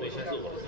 现在这个就是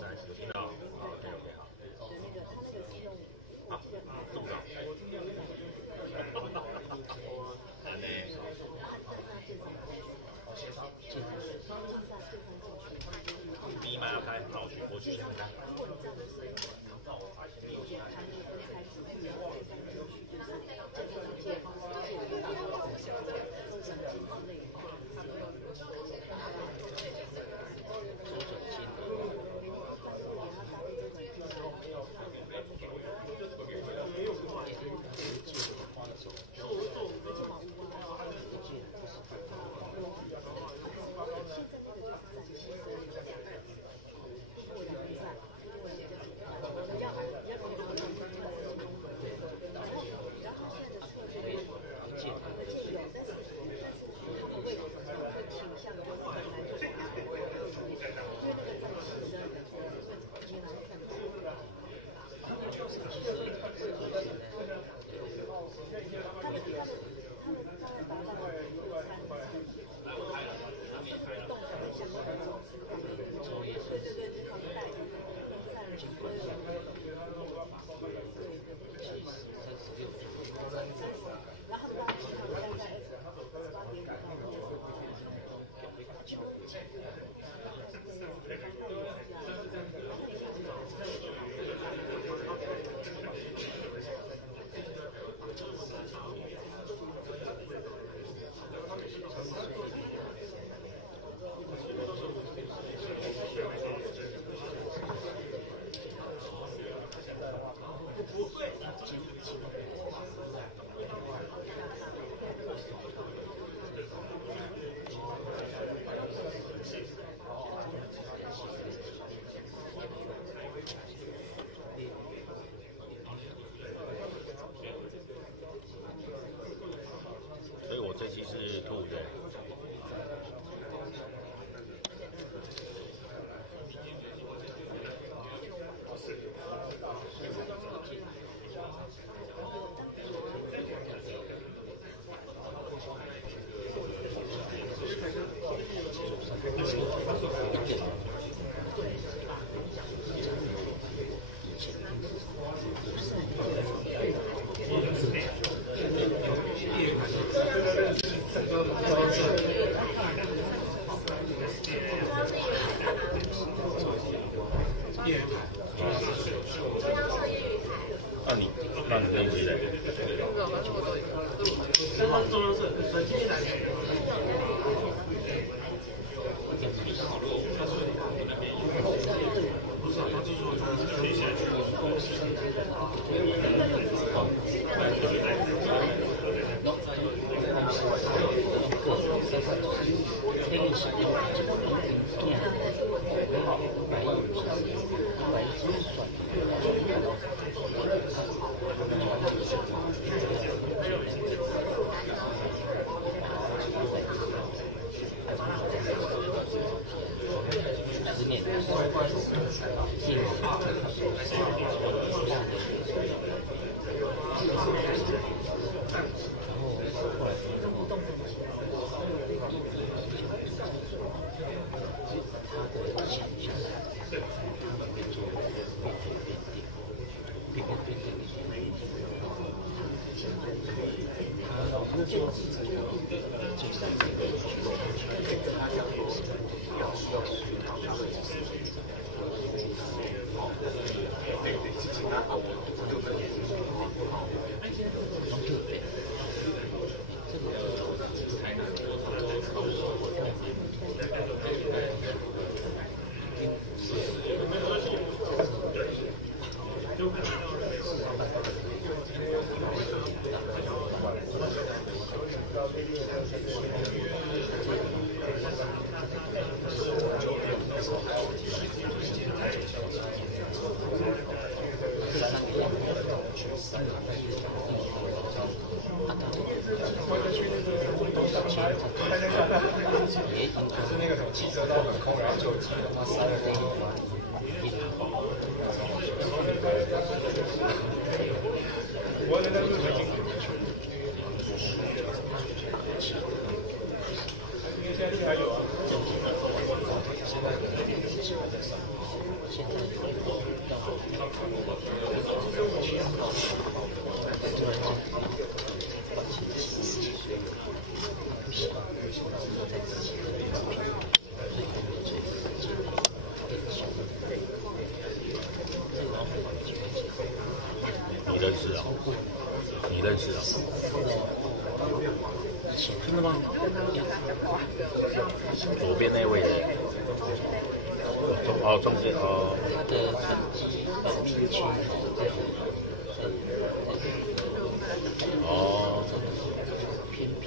暂时牺牲一下，过2年半。期是兔的。那你那期嘞？是那个什么汽车道很空，然后就有机的话塞了这个。我在那路已经，因为现在还有啊。你认识啊？你认识啊？真的吗？左边那位的，中间哦。他的成绩比较哦，偏僻。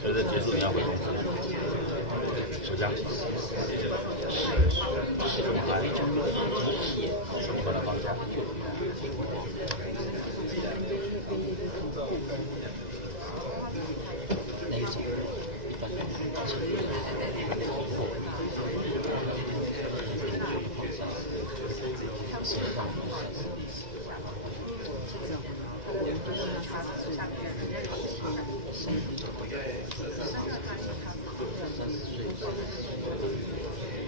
所以这结束你要回公司，就这样。把它放下。那一种一般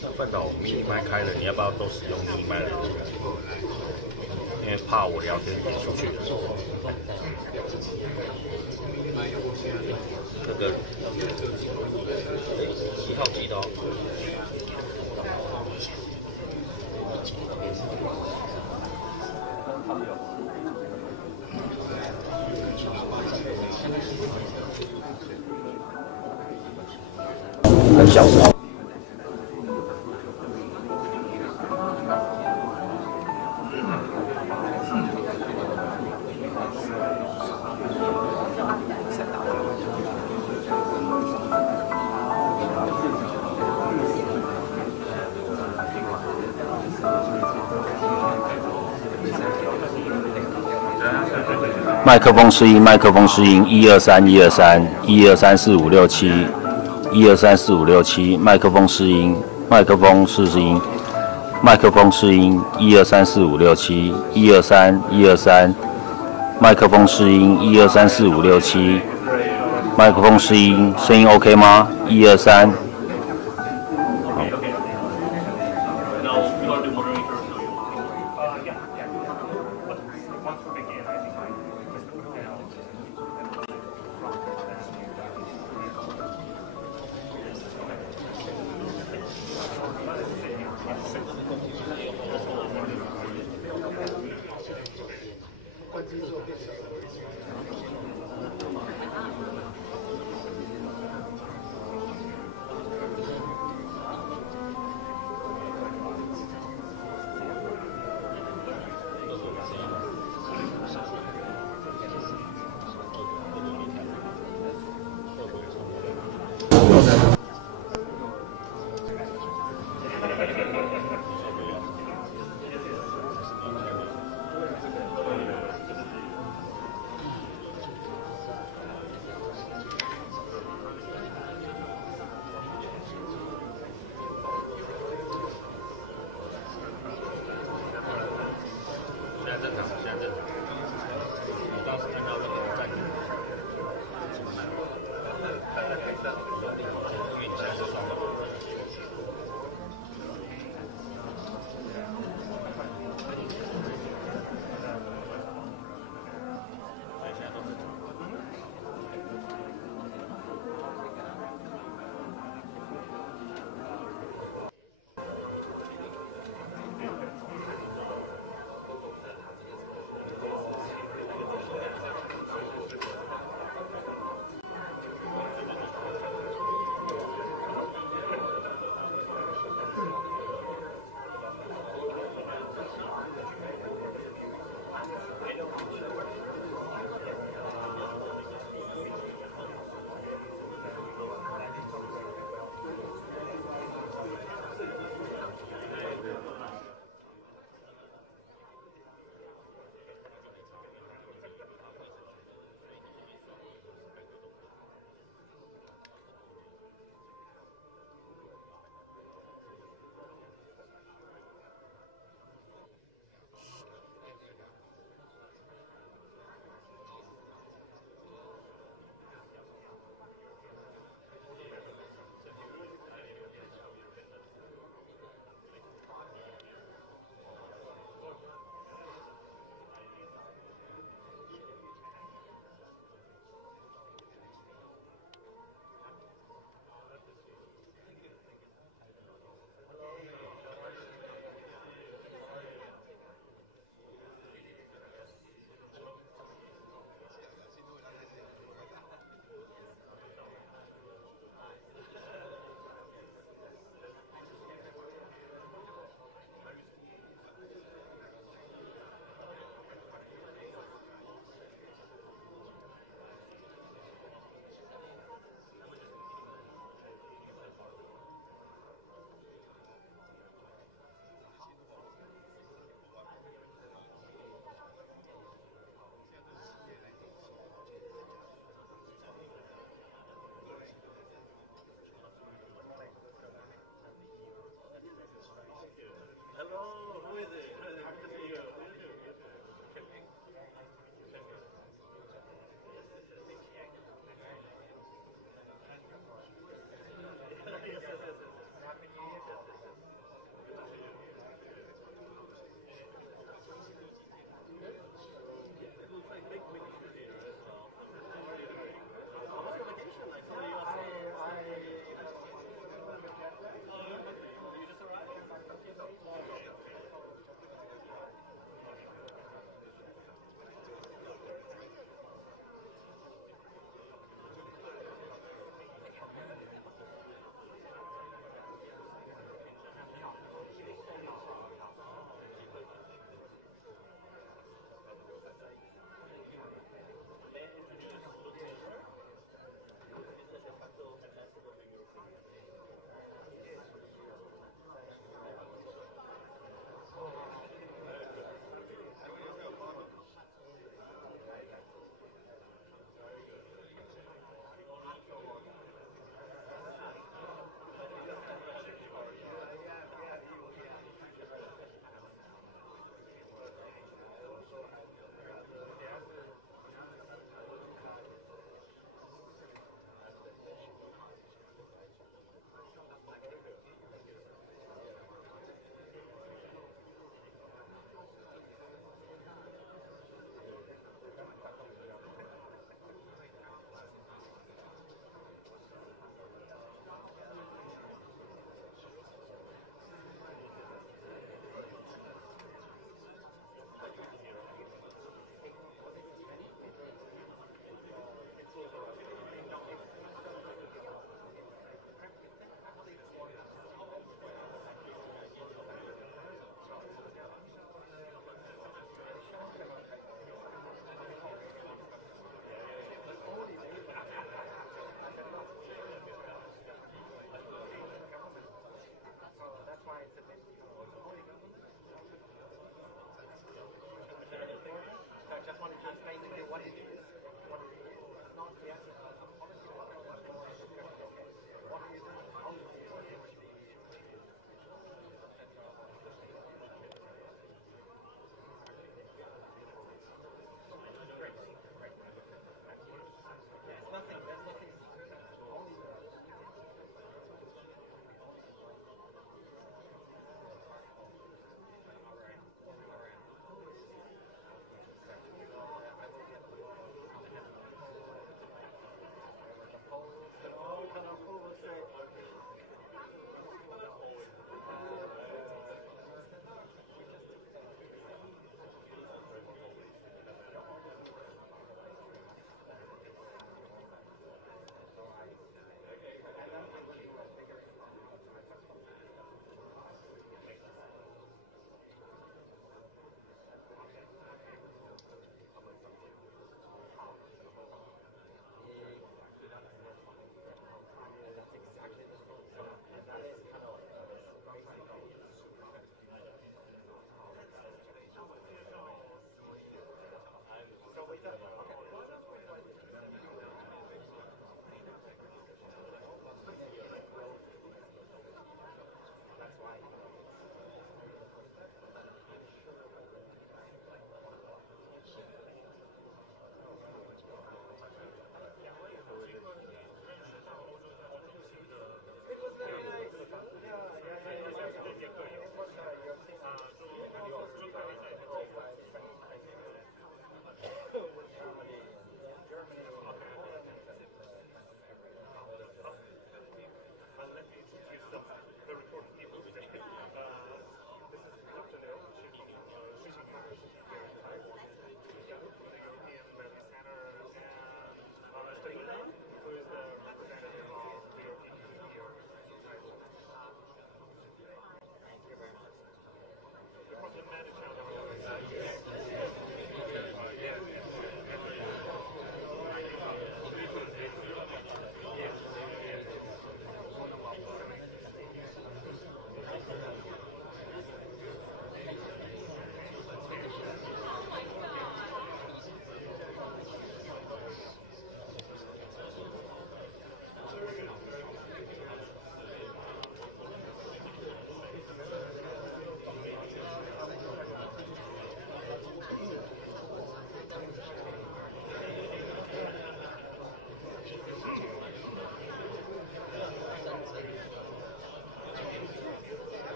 那范导mini麦开了，你要不要都使用mini麦来听？因为怕我聊天点出去。这个几号机的哦。很小声。麦克风试音，麦克风试音，123，123，1234567，1234567，麦克风试音，麦克风试音，麦克风试音，1234567，123，123，麦克风试音，1234567，麦克风试音，声音 OK 吗？123。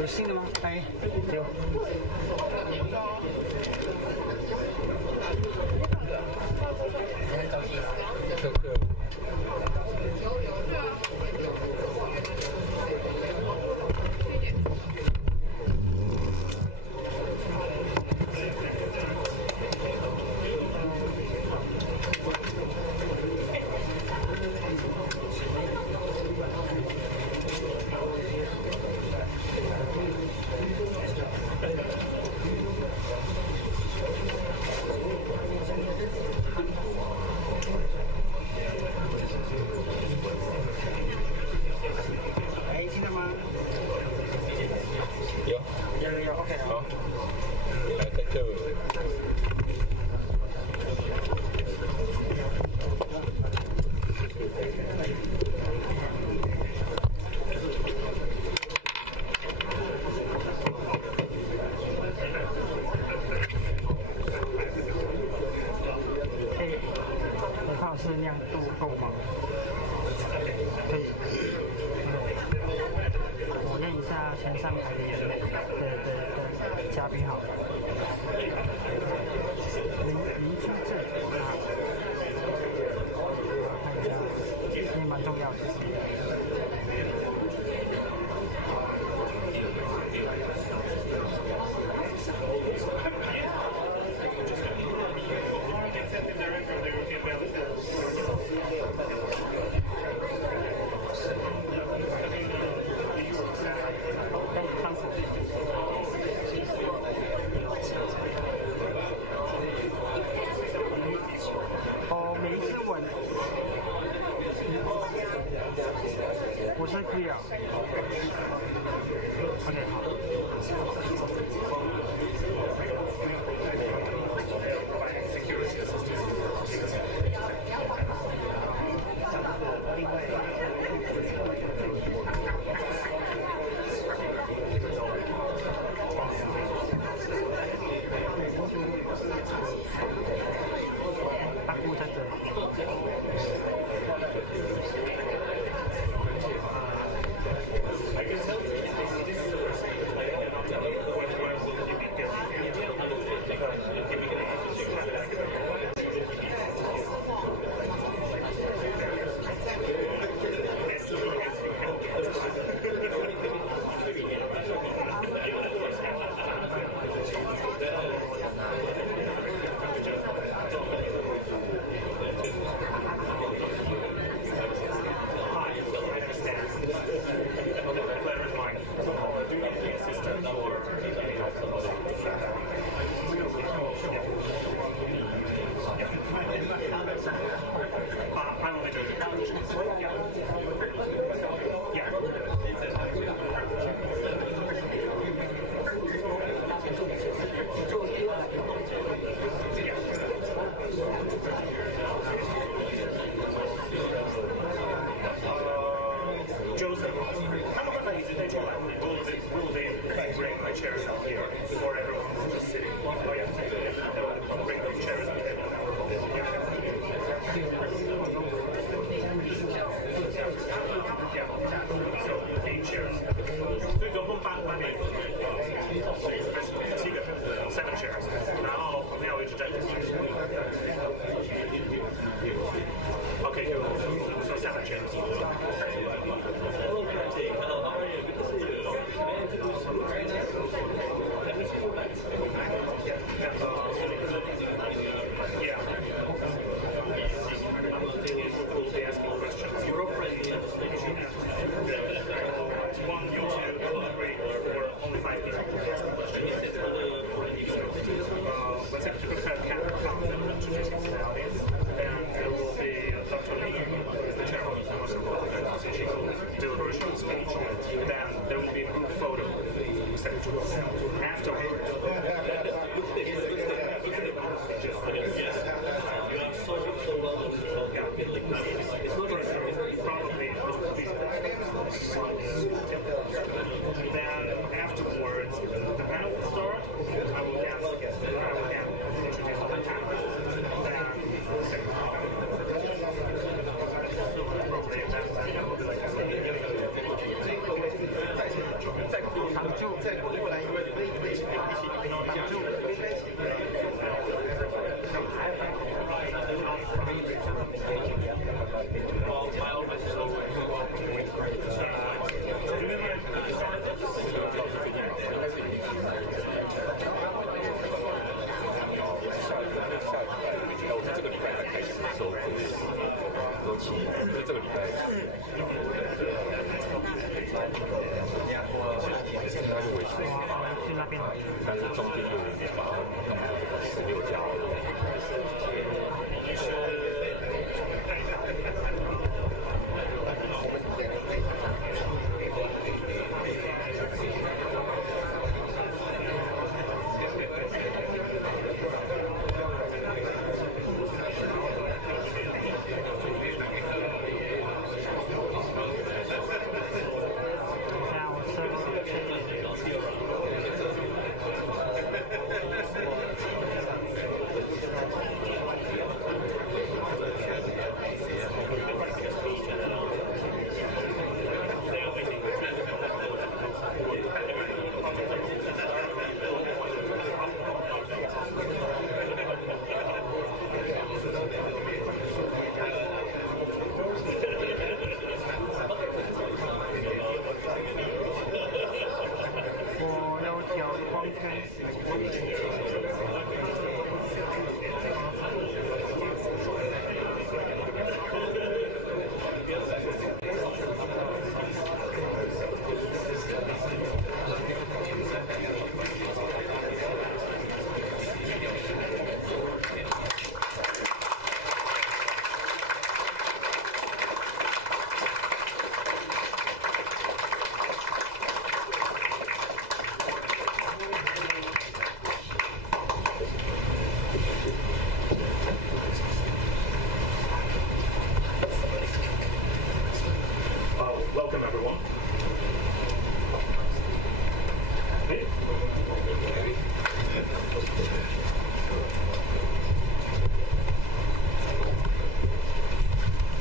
有新的吗？哎，有。是亮度够吗？可以。我验一下前3排的眼泪。对，嘉宾好。邻居证啊，看一下，也蛮重要的。每一次吻，我是可以啊。OK， 大姑在这里。Joseph, 他们刚才一直在出来 will they bring my chairs out here before everyone is just sitting? Oh yeah, they'll bring those chairs out here. So 8 chairs. 所以总共8名，7个，7 chairs. 然后旁边有一直站着。Okay, so 7 chairs.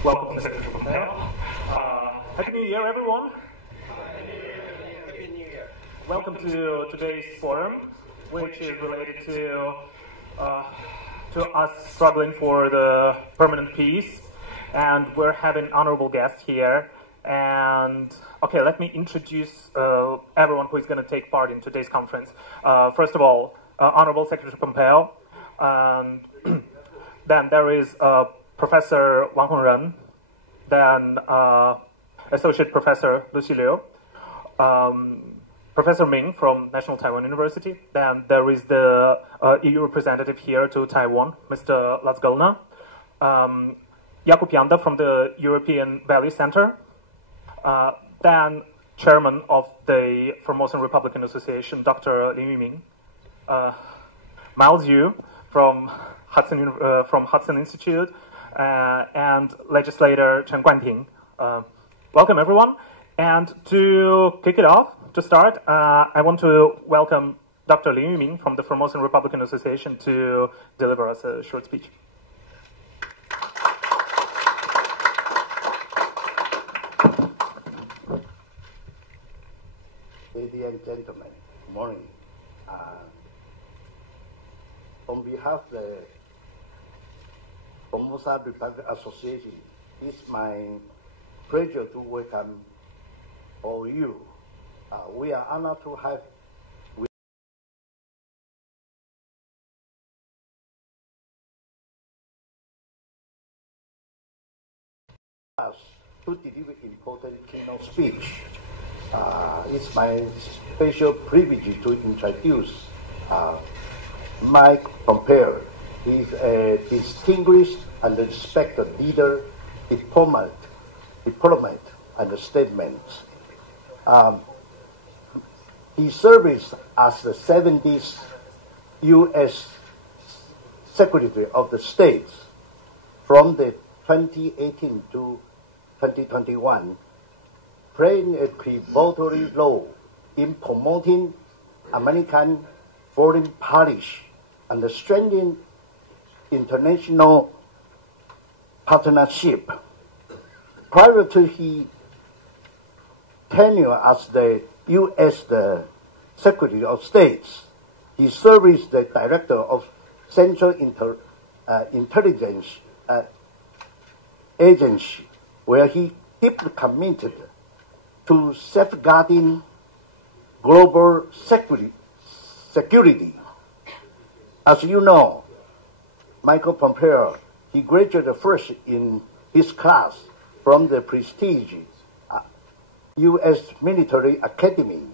Welcome to Secretary Pompeo. Happy New Year, everyone. Happy New Year. Welcome to today's forum, which is related to us struggling for the permanent peace. And we're having honorable guests here. And okay, let me introduce everyone who is going to take part in today's conference. First of all, Honorable Secretary Pompeo. And then there is Professor Wang Hongren, then Associate Professor Lucy Liu, Professor Ming from National Taiwan University. Then there is the EU representative here to Taiwan, Mr. Laszgolna. Jakub Janda from the European Value Center, then Chairman of the Formosan Republican Association, Dr. Lin Yuming, Miles Yu from Hudson Institute, and legislator Chen Guanting. Welcome, everyone. And to kick it off, to start, I want to welcome Dr. Lin Yuming from the Formosan Republican Association to deliver us a short speech. Ladies and gentlemen, good morning. On behalf of the Formosa Republic Association, it's my pleasure to welcome all you. We are honored to have with us to deliver important keynote speech. It's my special privilege to introduce Mike Pompeo. He's a distinguished and respected leader, diplomat, and statesman. He served as the 70th U.S. Secretary of the State from the 2018 to 2021, playing a pivotal role in promoting American foreign policy and strengthening international partnership. Prior to his tenure as the U.S. Secretary of State, he served as the Director of Central Intelligence Agency, where he deeply committed to safeguarding global security. As you know, Michael Pompeo, he graduated first in his class from the prestigious U.S. Military Academy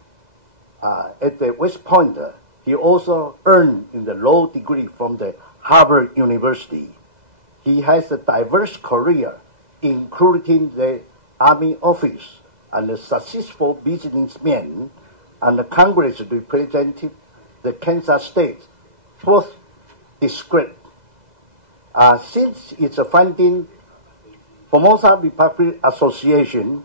at the West Point. He also earned in the law degree from the Harvard University. He has a diverse career, including the Army office and a successful businessman, and the Congress represented the Kansas State 4th District. Since its founding, Formosa Republic Association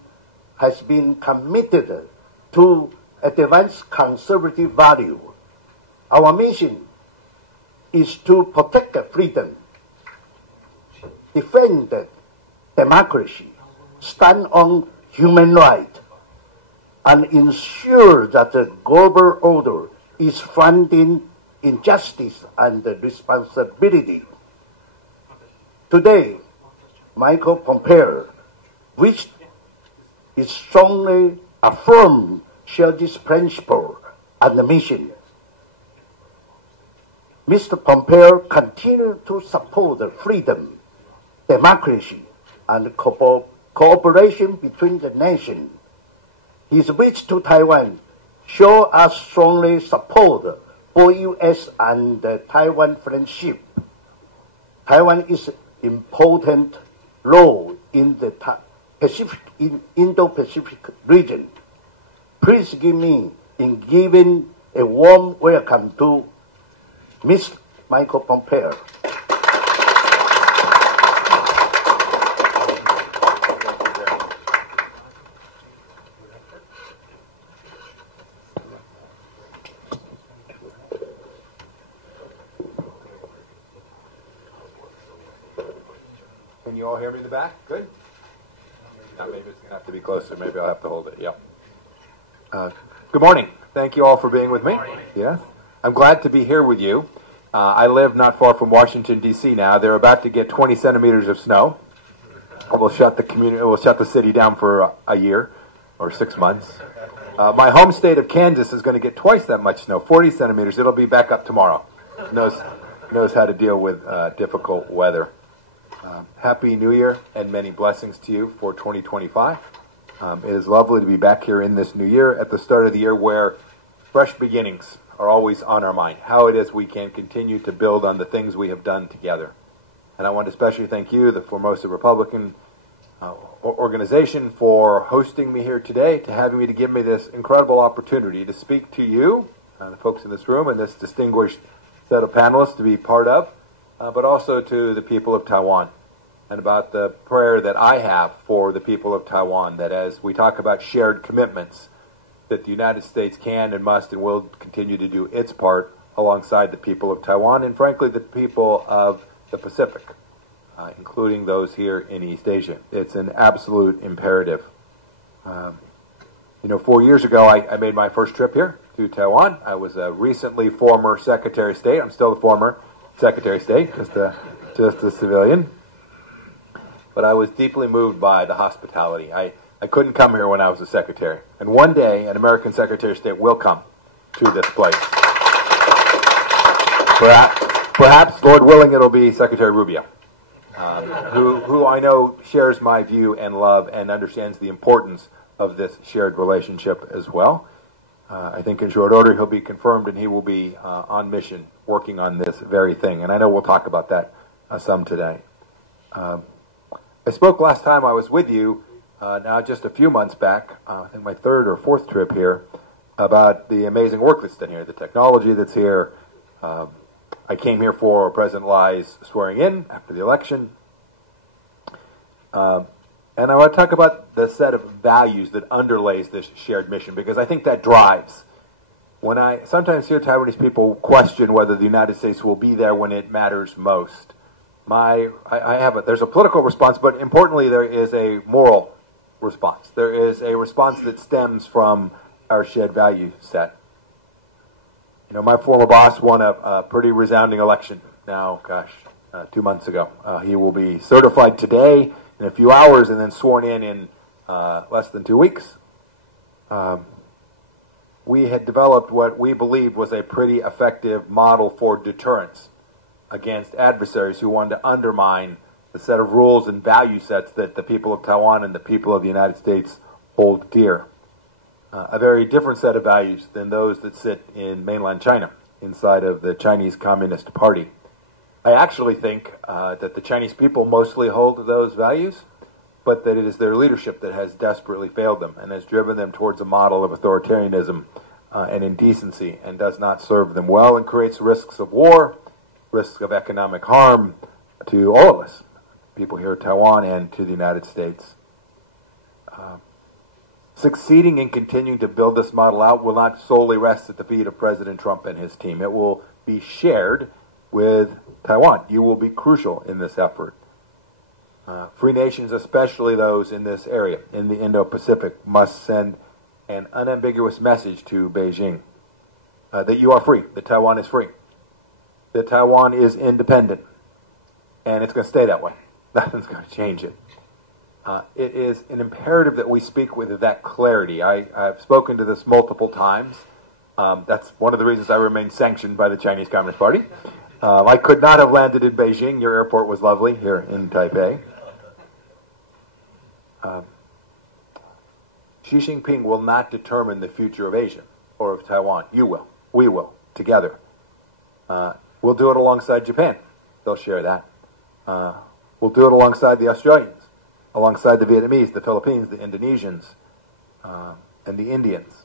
has been committed to advance conservative value. Our mission is to protect freedom, defend democracy, stand on human rights, and ensure that the global order is founded in justice and responsibility. Today, Michael Pompeo, which is strongly affirmed, share this principle and the mission. Mr. Pompeo continues to support the freedom, democracy, and cooperation between the nations. His visit to Taiwan shows us strongly support for U.S. and Taiwan friendship. Taiwan is an important role in the Indo-Pacific region. Please give me in giving a warm welcome to Mr. Michael Pompeo. Can you all hear me in the back? Good? Now maybe it's going to have to be closer. Maybe I'll have to hold it. Yep. Good morning. Thank you all for being with me. Yes. I'm glad to be here with you. I live not far from Washington, D.C. now. They're about to get 20 centimeters of snow. We'll shut the city down for a year or 6 months. My home state of Kansas is going to get twice that much snow, 40 centimeters. It'll be back up tomorrow. Knows how to deal with difficult weather. Happy New Year and many blessings to you for 2025. It is lovely to be back here in this new year at the start of the year where fresh beginnings are always on our mind. How it is we can continue to build on the things we have done together. And I want to especially thank you, the Formosa Republican organization, for hosting me here today, to give me this incredible opportunity to speak to you, the folks in this room, and this distinguished set of panelists to be part of, but also to the people of Taiwan, and about the prayer that I have for the people of Taiwan, that as we talk about shared commitments, that the United States can and must and will continue to do its part alongside the people of Taiwan, and frankly the people of the Pacific, including those here in East Asia. It's an absolute imperative. 4 years ago, I made my first trip here to Taiwan. I was a recently former Secretary of State. I'm still the former Secretary of State, just a civilian. But I was deeply moved by the hospitality. I couldn't come here when I was a secretary. And one day, an American Secretary of State will come to this place. Perhaps, Lord willing, it'll be Secretary Rubio, who I know shares my view and love and understands the importance of this shared relationship as well. I think in short order he'll be confirmed, and he will be on mission working on this very thing. And I know we'll talk about that some today. I spoke last time I was with you, now just a few months back, I think my third or fourth trip here, about the amazing work that's done here, the technology that's here. I came here for President Lai's swearing in after the election. And I want to talk about the set of values that underlays this shared mission, because I think that drives. When I sometimes hear Taiwanese people question whether the United States will be there when it matters most, there's a political response, but importantly there is a moral response. There is a response that stems from our shared value set. My former boss won a pretty resounding election now, 2 months ago. He will be certified today in a few hours and then sworn in less than 2 weeks. We had developed what we believed was a pretty effective model for deterrence against adversaries who wanted to undermine the set of rules and value sets that the people of Taiwan and the people of the United States hold dear. A very different set of values than those that sit in mainland China, inside of the Chinese Communist Party. I actually think that the Chinese people mostly hold those values, but that it is their leadership that has desperately failed them and has driven them towards a model of authoritarianism and indecency, and does not serve them well, and creates risks of war, risks of economic harm to all of us, people here in Taiwan and to the United States. Succeeding in continuing to build this model out will not solely rest at the feet of President Trump and his team. It will be shared with Taiwan. You will be crucial in this effort. Free nations, especially those in this area, in the Indo-Pacific, must send an unambiguous message to Beijing that you are free, that Taiwan is free, that Taiwan is independent, and it's going to stay that way. Nothing's going to change it. It is an imperative that we speak with that clarity. I've spoken to this multiple times. That's one of the reasons I remain sanctioned by the Chinese Communist Party. I could not have landed in Beijing. Your airport was lovely here in Taipei. Xi Jinping will not determine the future of Asia or of Taiwan. You will. We will. Together. We'll do it alongside Japan. They'll share that. We'll do it alongside the Australians, alongside the Vietnamese, the Philippines, the Indonesians, and the Indians.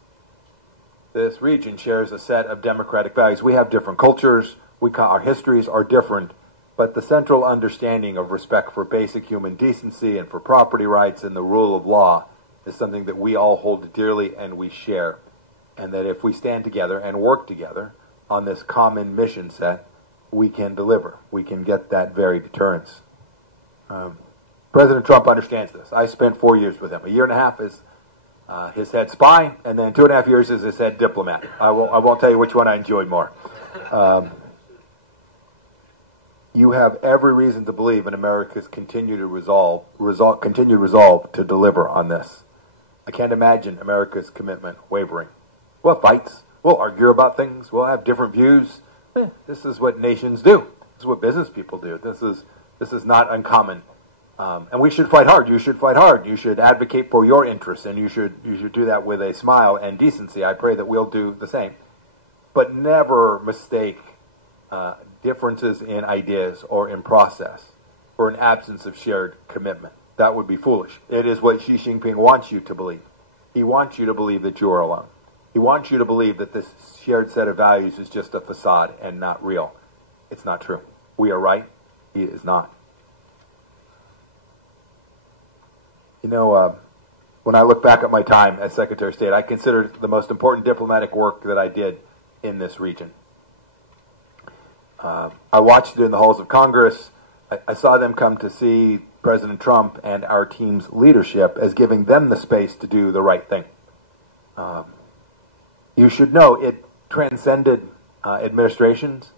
This region shares a set of democratic values. We have different cultures. Our histories are different, but the central understanding of respect for basic human decency and for property rights and the rule of law is something that we all hold dearly and we share. And that if we stand together and work together on this common mission set, we can deliver. We can get that very deterrence. President Trump understands this. I spent 4 years with him. 1.5 years as his head spy, and then 2.5 years as his head diplomat. I won't tell you which one I enjoyed more. You have every reason to believe in America's continued resolve to deliver on this. I can't imagine America's commitment wavering. We'll have fights. We'll argue about things. We'll have different views. This is what nations do. This is what business people do. This is not uncommon. And we should fight hard. You should fight hard. You should advocate for your interests, and you should do that with a smile and decency. I pray that we'll do the same. But never mistake differences in ideas or in process or an absence of shared commitment. That would be foolish. It is what Xi Jinping wants you to believe. He wants you to believe that you are alone. He wants you to believe that this shared set of values is just a facade and not real. It's not true. We are right. He is not. You know, when I look back at my time as Secretary of State, I consider it the most important diplomatic work that I did in this region. I watched it in the halls of Congress. I saw them come to see President Trump and our team's leadership as giving them the space to do the right thing. You should know it transcended administrations.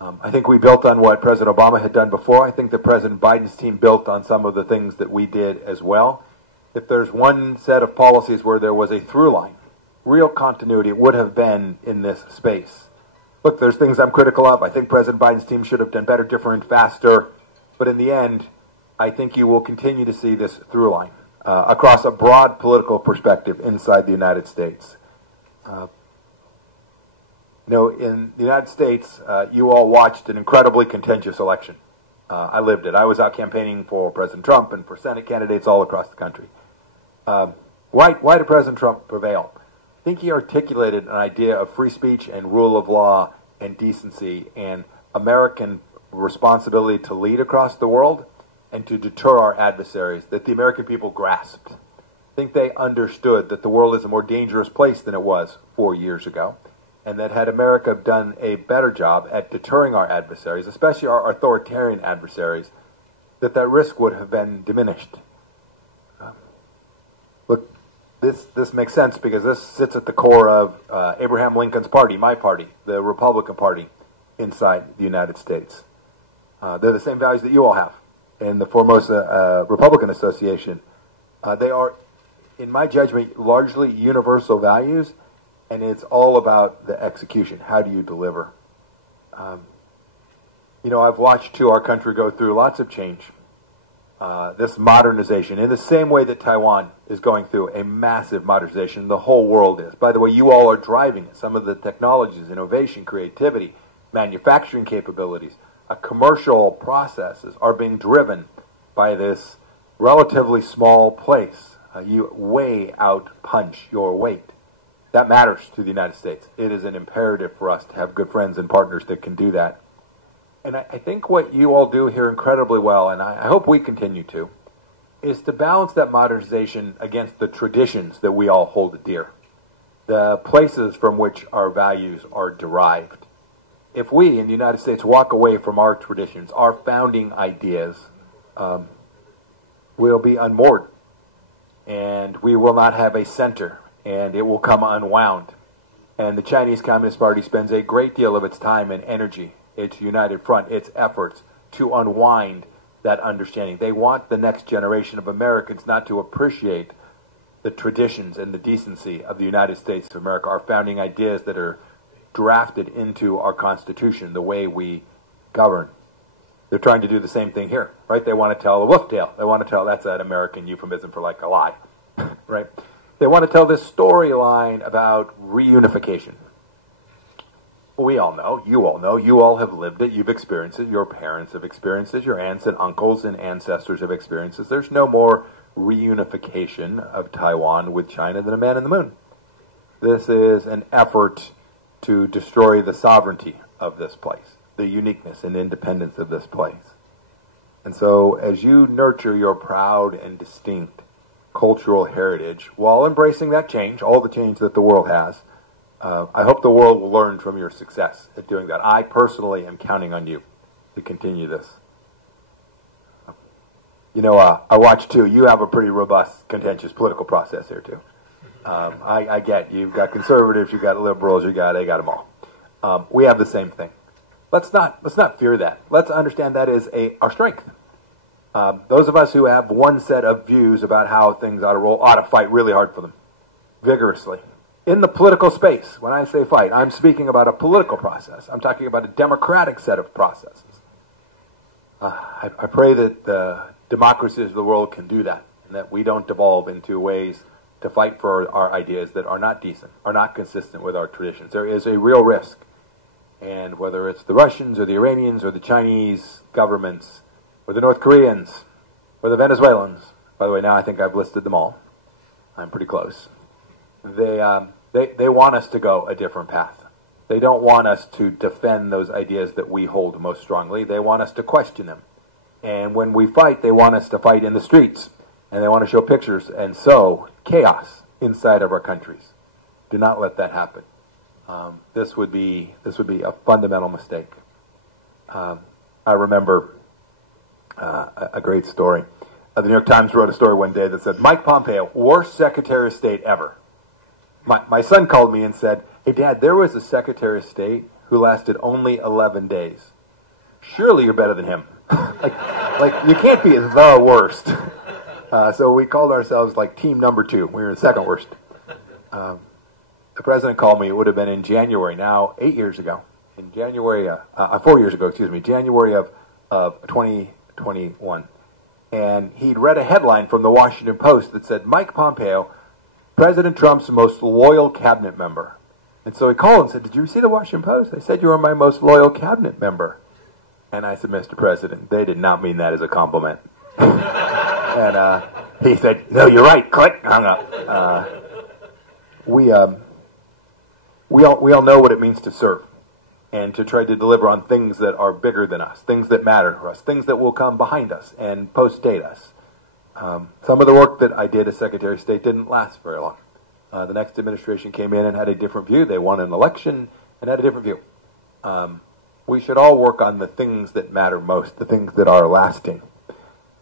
I think we built on what President Obama had done before. I think that President Biden's team built on some of the things that we did as well. If there's one set of policies where there was a through line, real continuity, it would have been in this space. Look, there's things I'm critical of. I think President Biden's team should have done better, different, faster. But in the end, I think you will continue to see this through line across a broad political perspective inside the United States. You know, in the United States, you all watched an incredibly contentious election. I lived it. I was out campaigning for President Trump and for Senate candidates all across the country. Why did President Trump prevail? I think he articulated an idea of free speech and rule of law and decency and American responsibility to lead across the world and to deter our adversaries that the American people grasped. I think they understood that the world is a more dangerous place than it was 4 years ago, and that had America done a better job at deterring our adversaries, especially our authoritarian adversaries, that that risk would have been diminished. Look, this makes sense because this sits at the core of Abraham Lincoln's party, my party, the Republican Party inside the United States. They're the same values that you all have in the Formosa Republican Association. They are, in my judgment, largely universal values, and it's all about the execution. How do you deliver? You know, I've watched, too, our country go through lots of change. This modernization, in the same way that Taiwan is going through a massive modernization, the whole world is. By the way, you all are driving it. Some of the technologies, innovation, creativity, manufacturing capabilities, commercial processes are being driven by this relatively small place. You way out punch your weight. That matters to the United States. It is an imperative for us to have good friends and partners that can do that. And I think what you all do here incredibly well, and I hope we continue to, is to balance that modernization against the traditions that we all hold dear, the places from which our values are derived. If we in the United States walk away from our traditions, our founding ideas, we'll be unmoored, and we will not have a center, and it will come unwound. And the Chinese Communist Party spends a great deal of its time and energy, its united front, its efforts to unwind that understanding. They want the next generation of Americans not to appreciate the traditions and the decency of the United States of America, our founding ideas that are drafted into our Constitution, the way we govern. They're trying to do the same thing here, right? They want to tell a wolf tale. They want to tell, that's an American euphemism for like a lie, right? They want to tell this storyline about reunification. We all know, you all have lived it, you've experienced it, your parents have experienced it, your aunts and uncles and ancestors have experienced it. There's no more reunification of Taiwan with China than a man in the moon. This is an effort to destroy the sovereignty of this place, the uniqueness and independence of this place. And so as you nurture your proud and distinct cultural heritage while embracing that change, all the change that the world has, I hope the world will learn from your success at doing that. I personally am counting on you to continue this. You know, I watch too, you have a pretty robust, contentious political process here too. I get, you've got conservatives, you've got liberals, they got them all. We have the same thing. Let's not fear that. Let's understand that is our strength. Those of us who have one set of views about how things ought to roll ought to fight really hard for them, vigorously. In the political space, when I say fight, I'm speaking about a political process. I'm talking about a democratic set of processes. I pray that the democracies of the world can do that, and that we don't devolve into ways to fight for our ideas that are not decent, are not consistent with our traditions. There is a real risk, and whether it's the Russians or the Iranians or the Chinese governments, or the North Koreans, or the Venezuelans. By the way, now I think I've listed them all. I'm pretty close. They want us to go a different path. They don't want us to defend those ideas that we hold most strongly. They want us to question them. And when we fight, they want us to fight in the streets. And they want to show pictures and sow chaos inside of our countries. Do not let that happen. This would be a fundamental mistake. I remember a great story. The New York Times wrote a story one day that said, Mike Pompeo, worst Secretary of State ever. My son called me and said, hey, Dad, there was a Secretary of State who lasted only 11 days. Surely you're better than him. like you can't be the worst. So we called ourselves like team number 2. We were the second worst. The president called me. It would have been in January now, 8 years ago. In January, 4 years ago, excuse me, January of 2021. And he'd read a headline from the Washington Post that said, Mike Pompeo, President Trump's most loyal cabinet member. And so he called and said, did you see the Washington Post? They said you were my most loyal cabinet member. And I said, Mr. President, they did not mean that as a compliment. And he said, no, you're right. Click, hung up. We all know what it means to serve and to try to deliver on things that are bigger than us, things that matter to us, things that will come behind us and post-date us. Some of the work that I did as Secretary of State didn't last very long. The next administration came in and had a different view. They won an election and had a different view. We should all work on the things that matter most, the things that are lasting.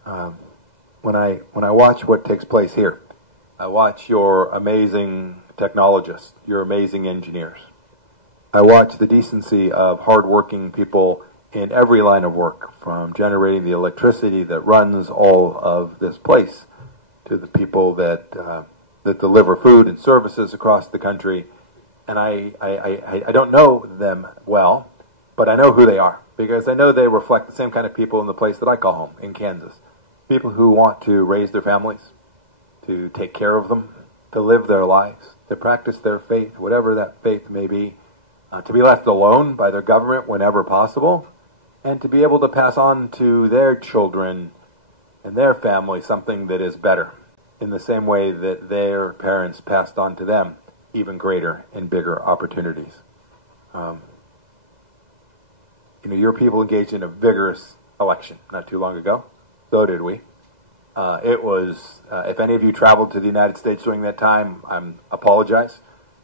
When I watch what takes place here, I watch your amazing technologists, your amazing engineers. I watch the decency of hardworking people in every line of work, from generating the electricity that runs all of this place to the people that deliver food and services across the country. And I don't know them well, but I know who they are, because I know they reflect the same kind of people in the place that I call home, in Kansas. People who want to raise their families, to take care of them, to live their lives, to practice their faith, whatever that faith may be, to be left alone by their government whenever possible, and to be able to pass on to their children and their family something that is better, in the same way that their parents passed on to them even greater and bigger opportunities. Your people engaged in a vigorous election not too long ago. So did we. It was, if any of you traveled to the United States during that time, I apologize.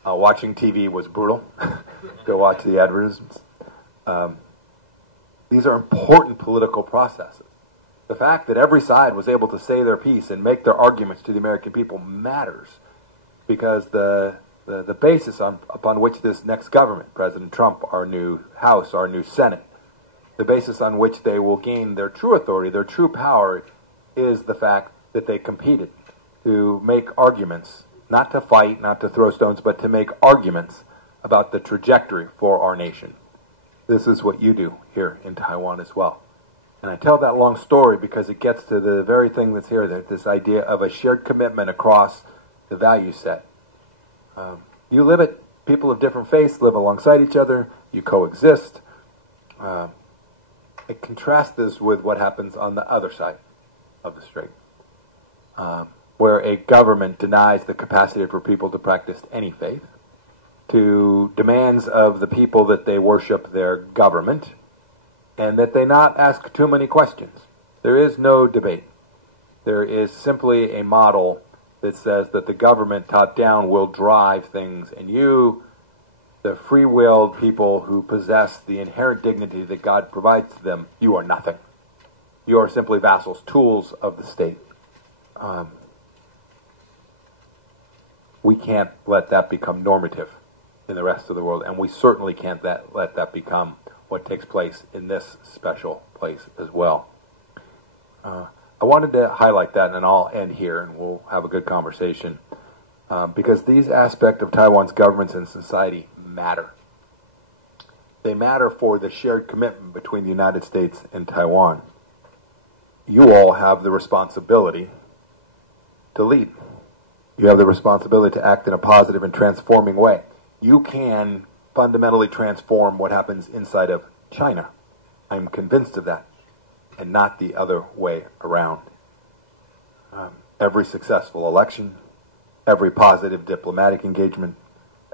Watching TV was brutal. Go watch the advertisements. These are important political processes. The fact that every side was able to say their piece and make their arguments to the American people matters, because the basis upon which this next government, President Trump, our new House, our new Senate, the basis on which they will gain their true authority, their true power, is the fact that they competed to make arguments, not to fight, not to throw stones, but to make arguments about the trajectory for our nation. This is what you do here in Taiwan as well. And I tell that long story because it gets to the very thing that's here, this idea of a shared commitment across the value set. You live it. People of different faiths live alongside each other. You coexist. I contrast this with what happens on the other side of the strait, where a government denies the capacity for people to practice any faith, to demands of the people that they worship their government, and that they not ask too many questions. There is no debate. There is simply a model that says that the government top down will drive things, and you, the free-willed people who possess the inherent dignity that God provides to them, you are nothing. You are simply vassals, tools of the state. We can't let that become normative in the rest of the world, and we certainly can't let that become what takes place in this special place as well. I wanted to highlight that, and I'll end here, and we'll have a good conversation, because these aspects of Taiwan's governments and society matter. They matter for the shared commitment between the United States and Taiwan. You all have the responsibility to lead. You have the responsibility to act in a positive and transforming way. You can fundamentally transform what happens inside of China. I'm convinced of that. and not the other way around. Every successful election, every positive diplomatic engagement,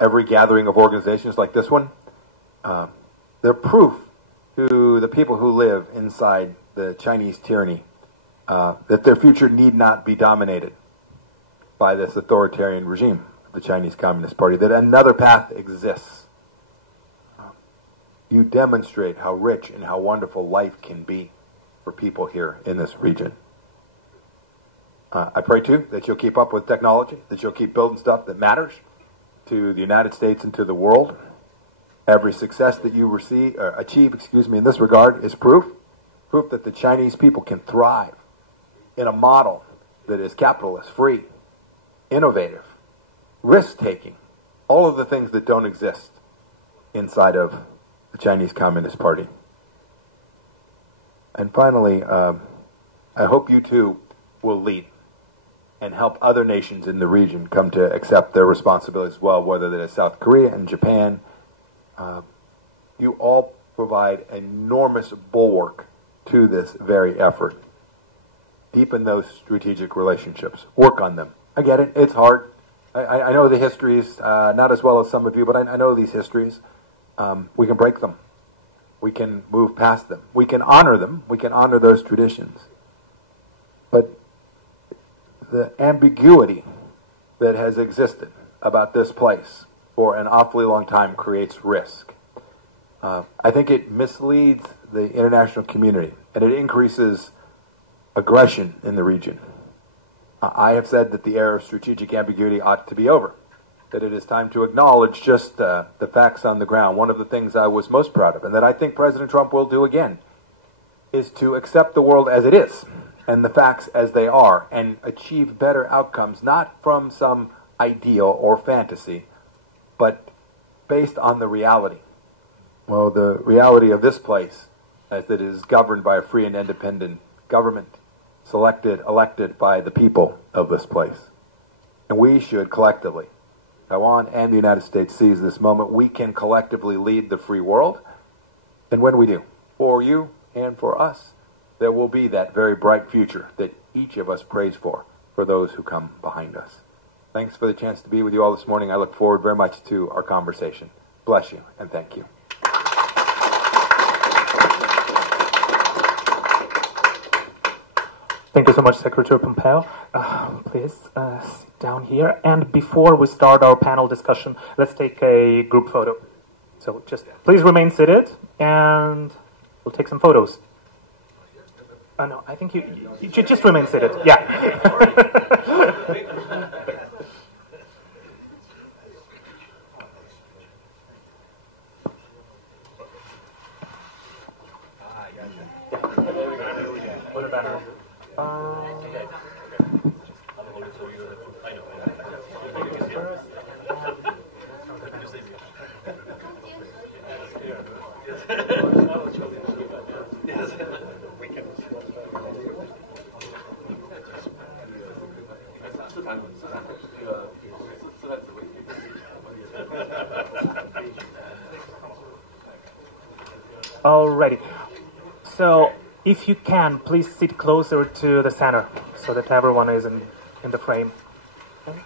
every gathering of organizations like this one, they're proof to the people who live inside the Chinese tyranny that their future need not be dominated by this authoritarian regime, the Chinese Communist Party, that another path exists. You demonstrate how rich and how wonderful life can be for people here in this region. I pray, too, that you'll keep up with technology, that you'll keep building stuff that matters to the United States and to the world. Every success that you achieve in this regard is proof that the Chinese people can thrive in a model that is capitalist, free, innovative, risk-taking, all of the things that don't exist inside of the Chinese Communist Party. And finally, I hope you too will lead and help other nations in the region come to accept their responsibilities as well, whether that is South Korea and Japan. You all provide enormous bulwark to this very effort. Deepen those strategic relationships. Work on them. I get it. It's hard. I know the histories, not as well as some of you, but I know these histories. We can break them. We can move past them. We can honor them. We can honor those traditions. But the ambiguity that has existed about this place for an awfully long time creates risk. I think it misleads the international community, and it increases aggression in the region. I have said that the era of strategic ambiguity ought to be over, that it is time to acknowledge just the facts on the ground. One of the things I was most proud of, and that I think President Trump will do again, is to accept the world as it is, and the facts as they are, and achieve better outcomes, not from some ideal or fantasy, but based on the reality. Well, the reality of this place, as it is governed by a free and independent government, elected by the people of this place. And we should collectively, Taiwan and the United States, seize this moment. We can collectively lead the free world. And when we do, for you and for us, there will be that very bright future that each of us prays for those who come behind us. Thanks for the chance to be with you all this morning. I look forward very much to our conversation. Bless you and thank you. Thank you so much, Secretary Pompeo. Please sit down here. And before we start our panel discussion, let's take a group photo. So just please remain seated, and we'll take some photos. No, I think you should just remain seated. Yeah. What about her? Alrighty. So, if you can, please sit closer to the center so that everyone is in the frame. Okay.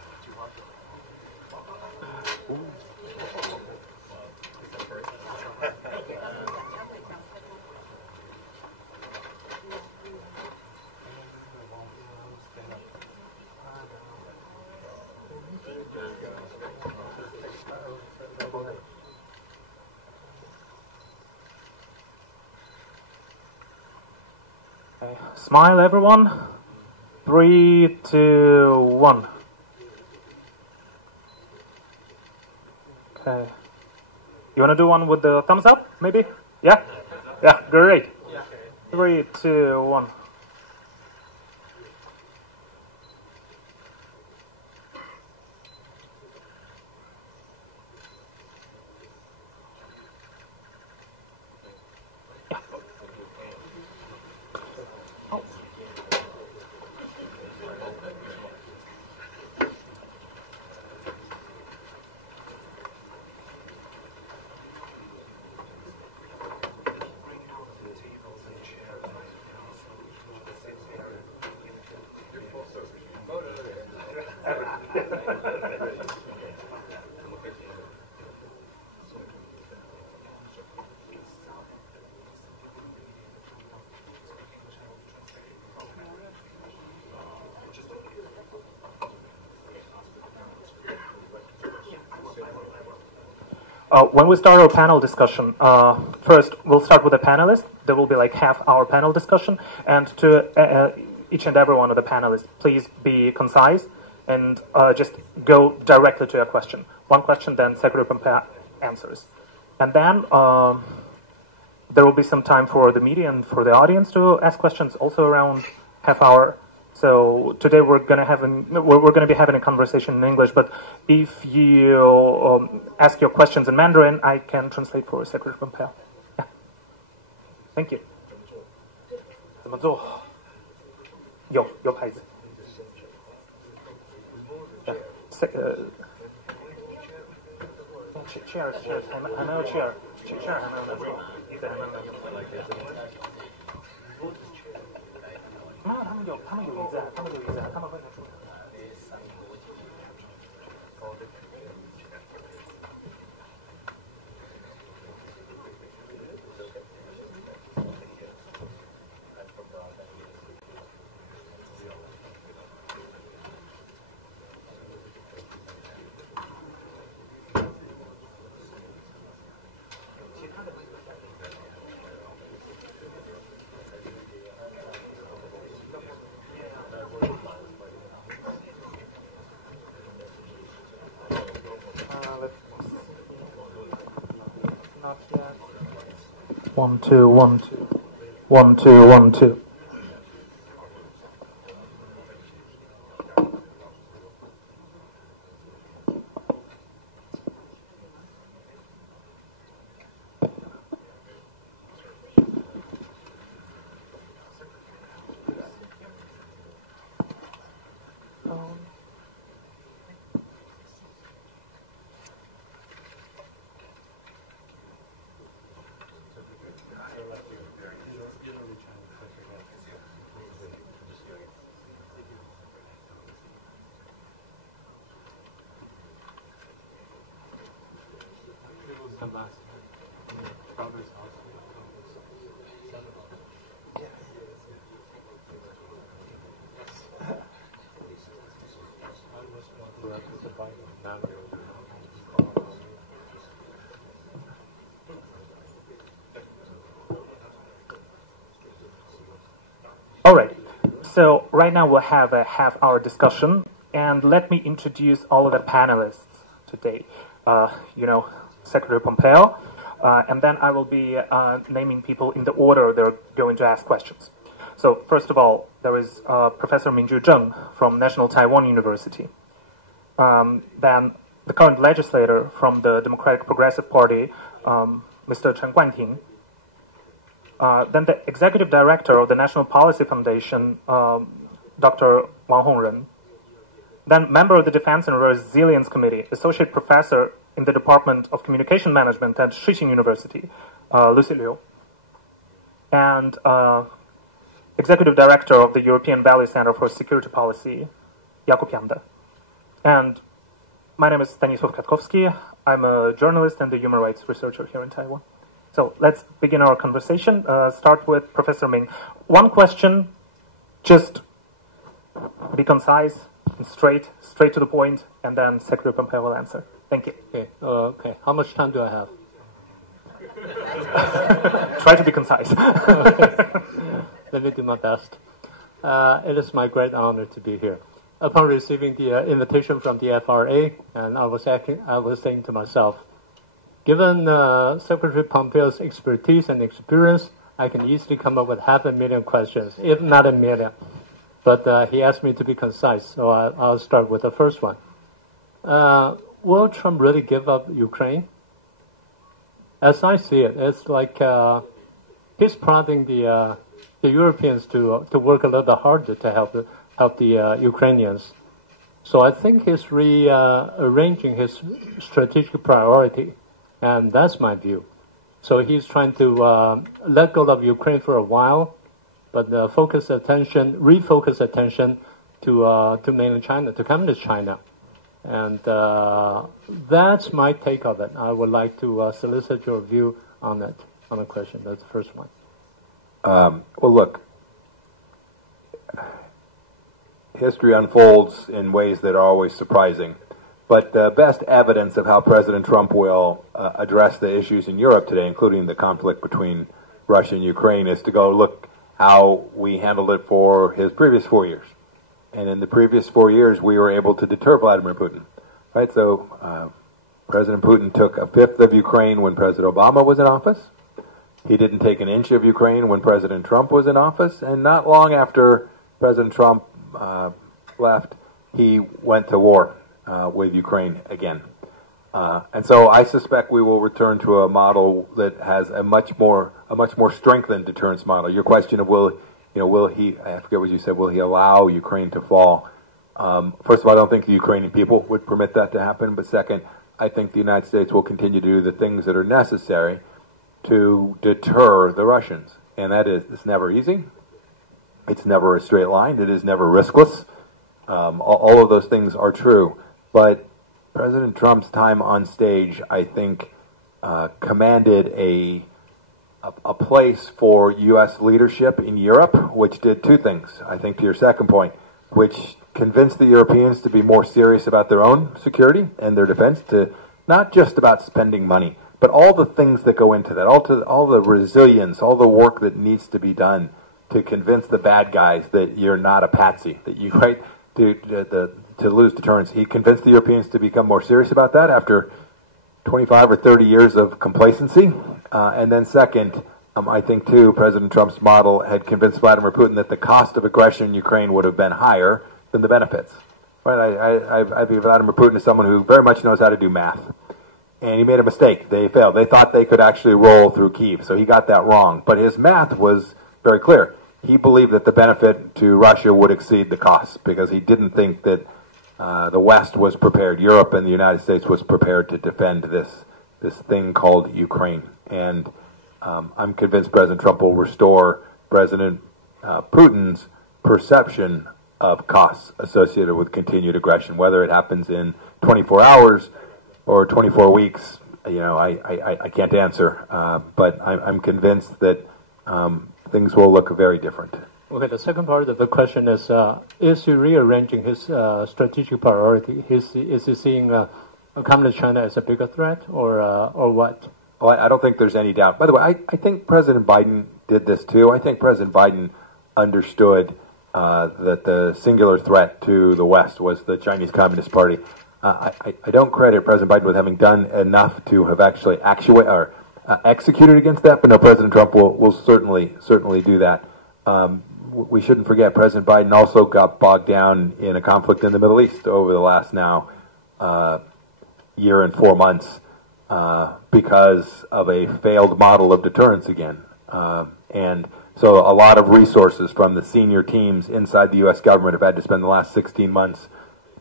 Smile, everyone. 3, 2, 1. Okay. You want to do one with the thumbs up, maybe? Yeah? Yeah, great. 3, 2, 1. When we start our panel discussion, first we'll start with the panelists. There will be like half-hour panel discussion, and to each and every one of the panelists, please be concise and just go directly to your question. One question, then Secretary Pompeo answers, and then there will be some time for the media and for the audience to ask questions, also around half hour. So today we're going to be having a conversation in English, but if you ask your questions in Mandarin, I can translate for Secretary Pompeo. Yeah. Thank you. 怎么做？有牌子。Cheers， 还没有 cheer， cheer 还没有做，椅子还没有做。他们有椅子啊，他们有椅子啊，他们会拿出来。1, 2, 1, 2. 1, 2, 1, 2. All right, so right now we'll have a half-hour discussion, and let me introduce all of the panelists today. Secretary Pompeo, and then I will be naming people in the order they're going to ask questions. So first of all, there is Professor Mingju Zheng from National Taiwan University. Then the current legislator from the Democratic Progressive Party, Mr. Chen Guanting. Then the executive director of the National Policy Foundation, Dr. Wang Hongren. Then member of the Defense and Resilience Committee, associate professor in the Department of Communication Management at Shixing University, Lucy Liu. And executive director of the European Valley Center for Security Policy, Jakub Janda. And my name is Stanisław Katkowski. I'm a journalist and a human rights researcher here in Taiwan. So let's begin our conversation. Start with Professor Ming. One question, just be concise and straight to the point, and then Secretary Pompeo will answer. Thank you. Okay. How much time do I have? Try to be concise. Let me do my best. It is my great honor to be here. Upon receiving the invitation from the FRA, and I was saying to myself, given Secretary Pompeo's expertise and experience, I can easily come up with 500,000 questions, if not 1 million. But he asked me to be concise, so I'll start with the first one. Will Trump really give up Ukraine? As I see it, it's like he's prodding the Europeans to work a little harder to help the Ukrainians. So I think he's rearranging his strategic priority, and that's my view. So he's trying to let go of Ukraine for a while, but refocus attention to mainland China, to communist China. And that's my take of it. I would like to solicit your view on it, on the question. That's the first one. Well, look, history unfolds in ways that are always surprising. But the best evidence of how President Trump will address the issues in Europe today, including the conflict between Russia and Ukraine, is to go look how we handled it for his previous 4 years. And in the previous 4 years, we were able to deter Vladimir Putin. Right? So President Putin took a fifth of Ukraine when President Obama was in office. He didn't take an inch of Ukraine when President Trump was in office. And not long after President Trump left, he went to war with Ukraine again. And so I suspect we will return to a model that has a much more strengthened deterrence model. Your question of will he, I forget what you said, will he allow Ukraine to fall? First of all, I don't think the Ukrainian people would permit that to happen. But second, I think the United States will continue to do the things that are necessary to deter the Russians. And that is, it's never easy. It's never a straight line. It is never riskless. All of those things are true. But President Trump's time on stage, I think, commanded a place for U.S. leadership in Europe, which did two things, I think, to your second point, which convinced the Europeans to be more serious about their own security and their defense, to not just about spending money, but all the things that go into that, all the resilience, all the work that needs to be done to convince the bad guys that you're not a patsy, that you, right, to lose deterrence. He convinced the Europeans to become more serious about that after 25 or 30 years of complacency. And then second, I think, too, President Trump's model had convinced Vladimir Putin that the cost of aggression in Ukraine would have been higher than the benefits. Right? I view Vladimir Putin as someone who very much knows how to do math. And he made a mistake. They failed. They thought they could actually roll through Kyiv, so he got that wrong. But his math was very clear. He believed that the benefit to Russia would exceed the cost because he didn't think that the West was prepared, Europe and the United States was prepared to defend this thing called Ukraine. And I'm convinced President Trump will restore President Putin's perception of costs associated with continued aggression, whether it happens in 24 hours or 24 weeks. I can't answer, but I'm convinced that things will look very different. Okay, the second part of the question is he rearranging his strategic priority? Is he seeing Communist China as a bigger threat, or what? Well, I don't think there's any doubt. By the way, I think President Biden did this too. I think President Biden understood that the singular threat to the West was the Chinese Communist Party. I don't credit President Biden with having done enough to have actually executed against that, but no, President Trump will certainly do that. We shouldn't forget President Biden also got bogged down in a conflict in the Middle East over the last now year and 4 months because of a failed model of deterrence again. And so a lot of resources from the senior teams inside the U.S. government have had to spend the last 16 months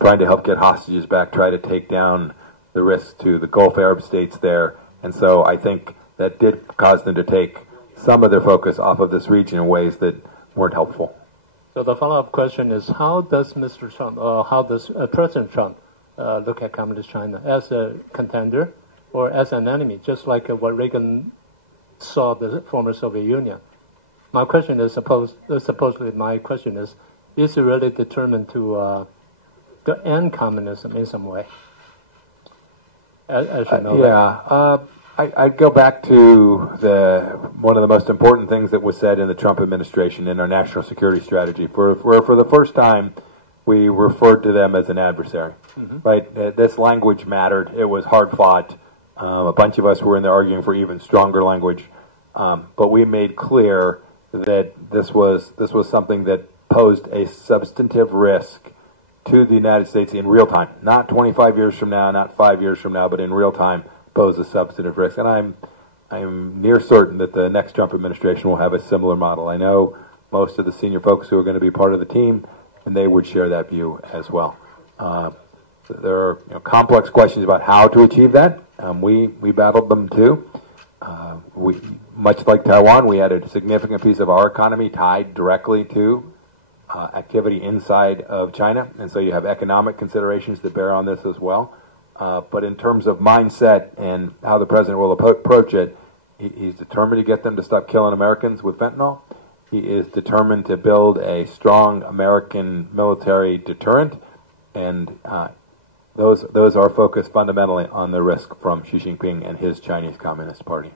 trying to help get hostages back, try to take down the risks to the Gulf Arab states there. And so I think that did cause them to take some of their focus off of this region in ways that weren't helpful. So the follow-up question is, how does Mr. Trump, how does President Trump look at Communist China? As a contender or as an enemy, just like what Reagan saw the former Soviet Union? My question is, supposedly my question is he really determined to end communism in some way? As you know I'd go back to one of the most important things that was said in the Trump administration in our national security strategy. For the first time, we referred to them as an adversary. Mm-hmm. Right? This language mattered. It was hard fought. A bunch of us were in there arguing for even stronger language. But we made clear that this was something that posed a substantive risk to the United States in real time. Not 25 years from now, not 5 years from now, but in real time pose a substantive risk. And I'm near certain that the next Trump administration will have a similar model. I know most of the senior folks who are going to be part of the team, and they would share that view as well. There are complex questions about how to achieve that. We battled them too. Much like Taiwan, we had a significant piece of our economy tied directly to activity inside of China, and so you have economic considerations that bear on this as well. But in terms of mindset and how the president will approach it, he's determined to get them to stop killing Americans with fentanyl. He is determined to build a strong American military deterrent, and those are focused fundamentally on the risk from Xi Jinping and his Chinese Communist Party.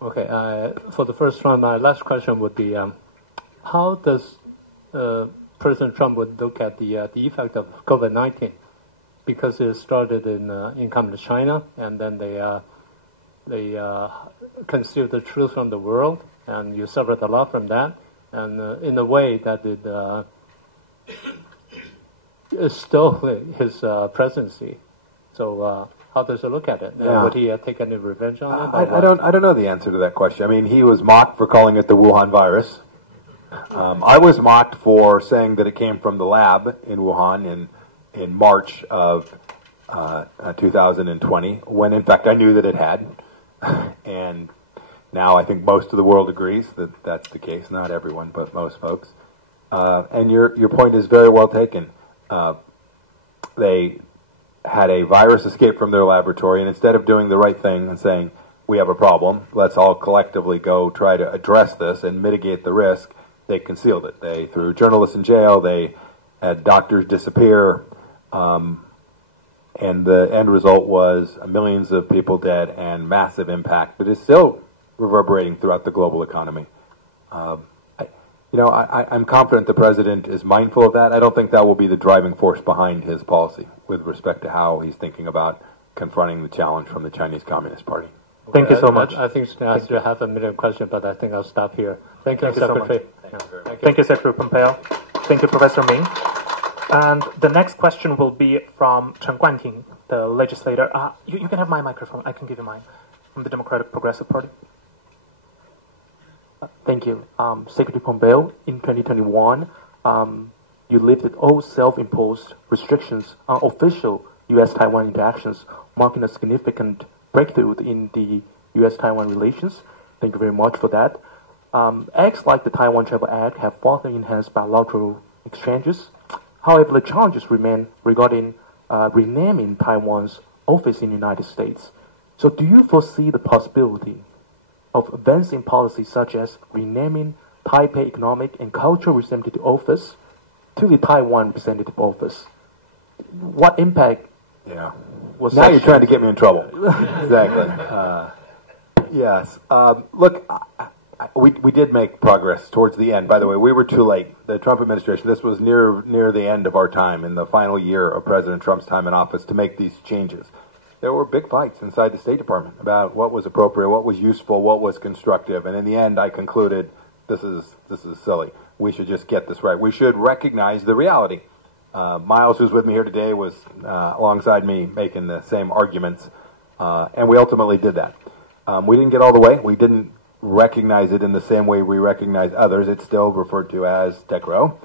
Okay, for the first one, my last question would be, how does President Trump would look at the effect of COVID-19? Because it started in Communist China, and then they concealed the truth from the world, and you suffered a lot from that, and in a way that it stole his presidency. So how does he look at it? Yeah. Would he take any revenge on it? I don't know the answer to that question. I mean, he was mocked for calling it the Wuhan virus. I was mocked for saying that it came from the lab in Wuhan in March of 2020, when in fact I knew that it had. And now I think most of the world agrees that that's the case. Not everyone, but most folks. And your point is very well taken. They had a virus escape from their laboratory, and instead of doing the right thing and saying, we have a problem, let's all collectively go try to address this and mitigate the risk, they concealed it. They threw journalists in jail, they had doctors disappear, and the end result was millions of people dead and massive impact that is still reverberating throughout the global economy. I'm confident the president is mindful of that. I don't think that will be the driving force behind his policy with respect to how he's thinking about confronting the challenge from the Chinese Communist Party. Thank you so much. I think it's going to ask you half a million questions, but I think I'll stop here. Thank you, Secretary. Thank you, Secretary Pompeo. Thank you, Professor Ming. And the next question will be from Chen Guanting, the legislator. You can have my microphone. I can give you mine. From the Democratic Progressive Party. Thank you. Secretary Pompeo, in 2021, you lifted all self-imposed restrictions on official U.S.-Taiwan interactions, marking a significant breakthrough in the U.S.-Taiwan relations. Thank you very much for that. Acts like the Taiwan Travel Act have further enhanced bilateral exchanges. However, the challenges remain regarding renaming Taiwan's office in the United States. So do you foresee the possibility of advancing policies such as renaming Taipei Economic and Cultural Representative Office to the Taiwan Representative Office? What impact? Yeah. Now you're trying to get me in trouble. Exactly. Yes. Look, we did make progress towards the end. By the way, we were too late. The Trump administration, this was near the end of our time, in the final year of President Trump's time in office, to make these changes. There were big fights inside the State Department about what was appropriate, what was useful, what was constructive, and in the end I concluded this is silly. We should just get this right. We should recognize the reality. Miles, who's with me here today, was alongside me making the same arguments, and we ultimately did that. We didn't get all the way. We didn't recognize it in the same way we recognize others. It's still referred to as Tech Row.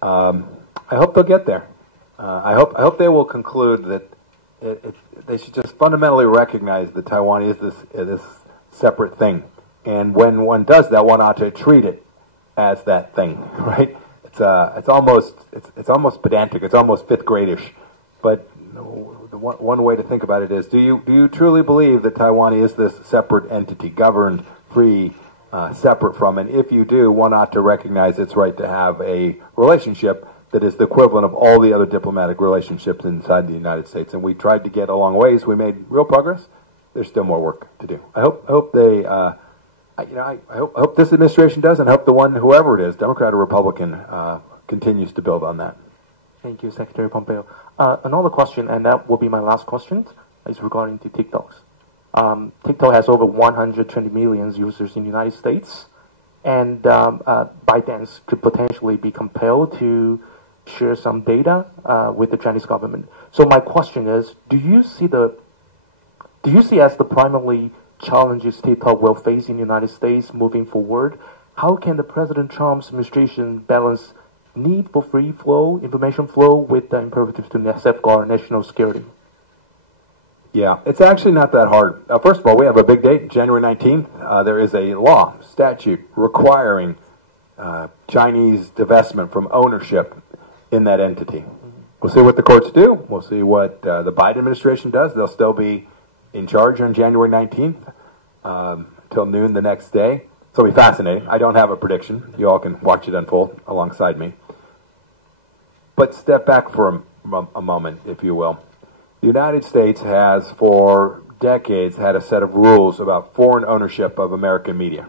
I hope they'll get there. I hope they will conclude that they should just fundamentally recognize that Taiwan is this separate thing, and when one does that, one ought to treat it as that thing, right? It's almost pedantic. It's almost fifth gradish, but one way to think about it is: do you truly believe that Taiwan is this separate entity, governed, free, separate from? And if you do, one ought to recognize its right to have a relationship that is the equivalent of all the other diplomatic relationships inside the United States. And we tried to get a long ways. We made real progress. There's still more work to do. I hope they, I hope this administration does, and I hope the one, whoever it is, Democrat or Republican, continues to build on that. Thank you, Secretary Pompeo. Another question, and that will be my last question, is regarding the TikToks. TikTok has over 120 million users in the United States, and ByteDance could potentially be compelled to share some data with the Chinese government. So my question is, do you see as the primary challenges TikTok will face in the United States moving forward? How can the President Trump's administration balance need for free flow, information flow, with the imperatives to safeguard national security? Yeah, it's actually not that hard. First of all, we have a big date, January 19th. There is a law, statute, requiring Chinese divestment from ownership in that entity. We'll see what the courts do. We'll see what the Biden administration does. They'll still be in charge on January 19th till noon the next day. So it'll be fascinating. I don't have a prediction. You all can watch it unfold alongside me. But step back for a moment, if you will. The United States has, for decades, had a set of rules about foreign ownership of American media.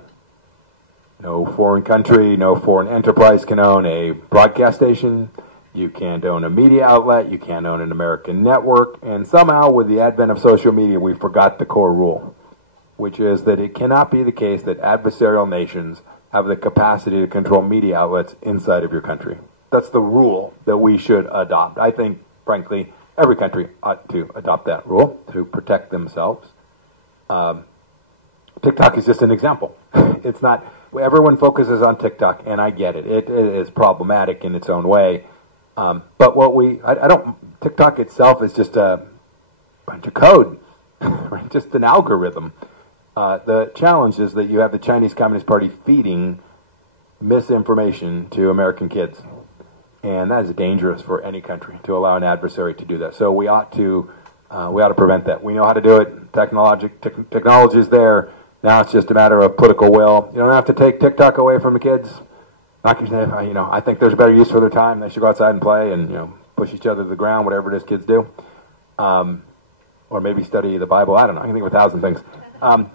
No foreign country, no foreign enterprise can own a broadcast station. You can't own a media outlet. You can't own an American network. And somehow, with the advent of social media, we forgot the core rule, which is that it cannot be the case that adversarial nations have the capacity to control media outlets inside of your country. That's the rule that we should adopt. I think, frankly, every country ought to adopt that rule to protect themselves. TikTok is just an example. It's not, everyone focuses on TikTok, and I get it. It is problematic in its own way. But what TikTok itself is just a bunch of code, right? Just an algorithm. The challenge is that you have the Chinese Communist Party feeding misinformation to American kids. And that is dangerous for any country to allow an adversary to do that. So we ought to prevent that. We know how to do it. Technology is there. Now it's just a matter of political will. You don't have to take TikTok away from the kids. I think there's a better use for their time. They should go outside and play and push each other to the ground, whatever it is kids do, or maybe study the Bible. I don't know. I can think of 1,000 things.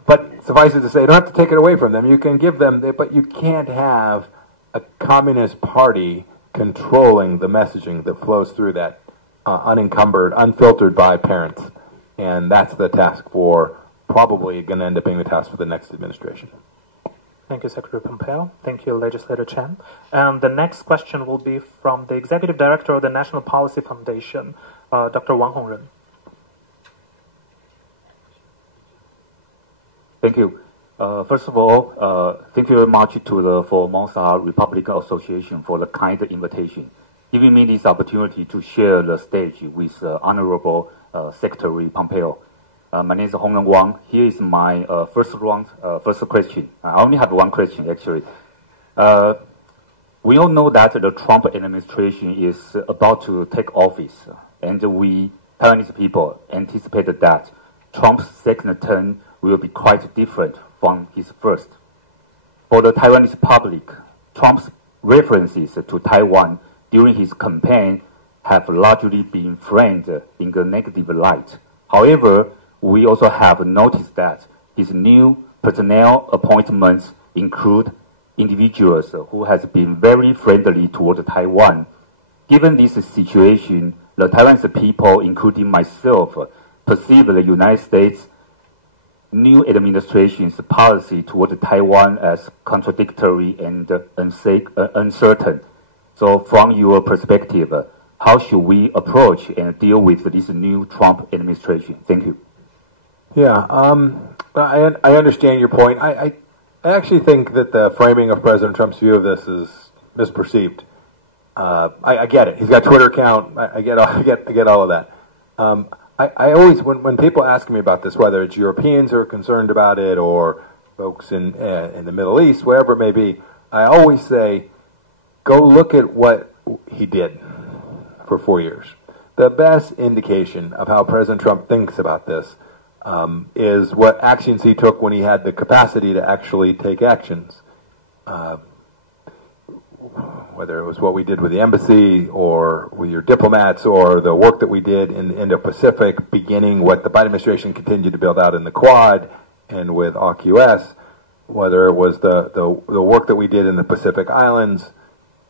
But suffice it to say, you don't have to take it away from them. You can give them, but you can't have a communist party controlling the messaging that flows through that, unencumbered, unfiltered by parents. And that's the task for, probably going to end up being the task for the next administration. Thank you, Secretary Pompeo. Thank you, Legislator Chen. And the next question will be from the Executive Director of the National Policy Foundation, Dr. Wang Hongren. Thank you. First of all, thank you very much to the Formosa Republican Association for the kind invitation, giving me this opportunity to share the stage with Honorable Secretary Pompeo. My name is Hongren Wang. Here is my first question. I only have one question, actually. We all know that the Trump administration is about to take office, and we, Taiwanese people, anticipate that Trump's second term will be quite different from his first. For the Taiwanese public, Trump's references to Taiwan during his campaign have largely been framed in a negative light. However, we also have noticed that his new personnel appointments include individuals who have been very friendly toward Taiwan. Given this situation, the Taiwanese people, including myself, perceive the United States' new administration's policy toward Taiwan as contradictory and uncertain. So from your perspective, how should we approach and deal with this new Trump administration? Thank you. Yeah, I understand your point. I actually think that the framing of President Trump's view of this is misperceived. I get it. He's got a Twitter account. I get all of that. I always, when people ask me about this, whether it's Europeans who are concerned about it or folks in the Middle East, wherever it may be, I always say, go look at what he did for 4 years. The best indication of how President Trump thinks about this is what actions he took when he had the capacity to actually take actions. Whether it was what we did with the embassy or with your diplomats or the work that we did in the Indo-Pacific, beginning what the Biden administration continued to build out in the Quad and with AUKUS, whether it was the work that we did in the Pacific Islands,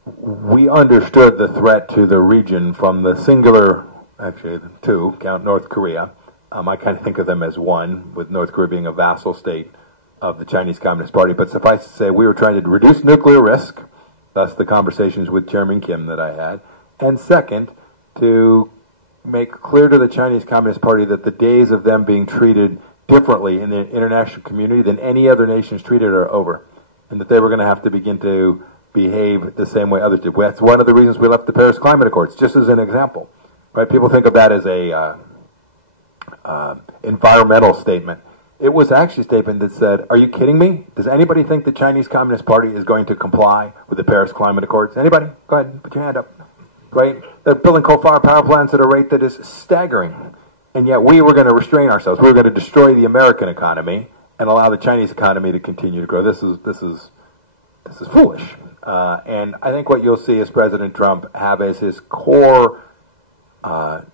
we understood the threat to the region from the singular, actually two, count North Korea. I kind of think of them as one, with North Korea being a vassal state of the Chinese Communist Party. But suffice to say, we were trying to reduce nuclear risk. That's the conversations with Chairman Kim that I had. And second, to make clear to the Chinese Communist Party that the days of them being treated differently in the international community than any other nations treated are over. And that they were going to have to begin to behave the same way others did. That's one of the reasons we left the Paris Climate Accords, just as an example. Right? People think of that as a environmental statement. It was actually a statement that said, are you kidding me? Does anybody think the Chinese Communist Party is going to comply with the Paris Climate Accords? Anybody? Go ahead, put your hand up. Right? They're building coal-fired power plants at a rate that is staggering. And yet we were going to restrain ourselves. We were going to destroy the American economy and allow the Chinese economy to continue to grow. This is foolish. And I think what you'll see is President Trump have as his core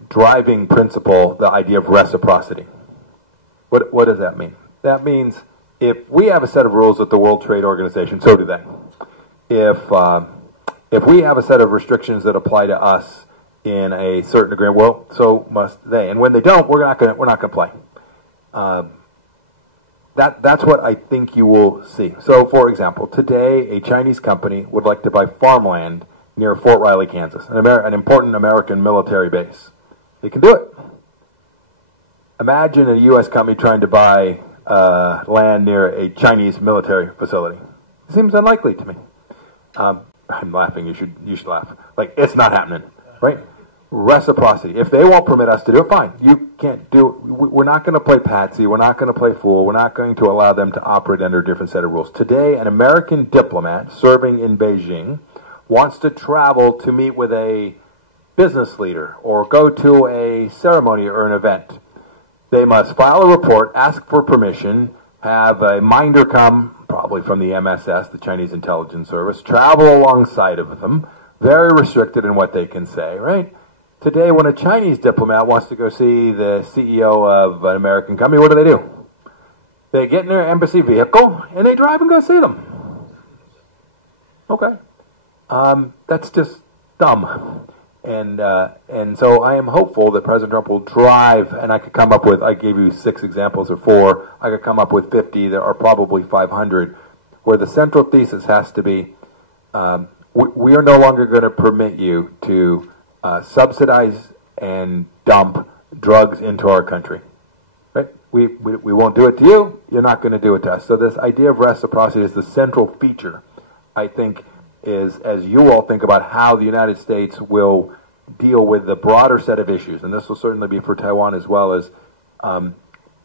driving principle the idea of reciprocity. What does that mean? That means if we have a set of rules at the World Trade Organization, so do they. If we have a set of restrictions that apply to us in a certain agreement, well, so must they. And when they don't, we're not going to play. That's what I think you will see. So, for example, today a Chinese company would like to buy farmland near Fort Riley, Kansas, an important American military base. They can do it. Imagine a U.S. company trying to buy land near a Chinese military facility. It seems unlikely to me. I'm laughing. You should laugh. Like, it's not happening, right? Reciprocity. If they won't permit us to do it, fine. You can't do it. We're not going to play patsy. We're not going to play fool. We're not going to allow them to operate under a different set of rules. Today, an American diplomat serving in Beijing wants to travel to meet with a business leader or go to a ceremony or an event. They must file a report, ask for permission, have a minder come, probably from the MSS, the Chinese Intelligence Service, travel alongside of them, very restricted in what they can say, right? Today, when a Chinese diplomat wants to go see the CEO of an American company, what do? They get in their embassy vehicle and they drive and go see them. Okay. That's just dumb. And so I am hopeful that President Trump will drive, and I could come up with, I gave you 6 examples or 4, I could come up with 50, there are probably 500, where the central thesis has to be, we are no longer going to permit you to subsidize and dump drugs into our country. Right? We won't do it to you, you're not going to do it to us. So this idea of reciprocity is the central feature, I think, is as you all think about how the United States will deal with the broader set of issues, and this will certainly be for Taiwan as well, as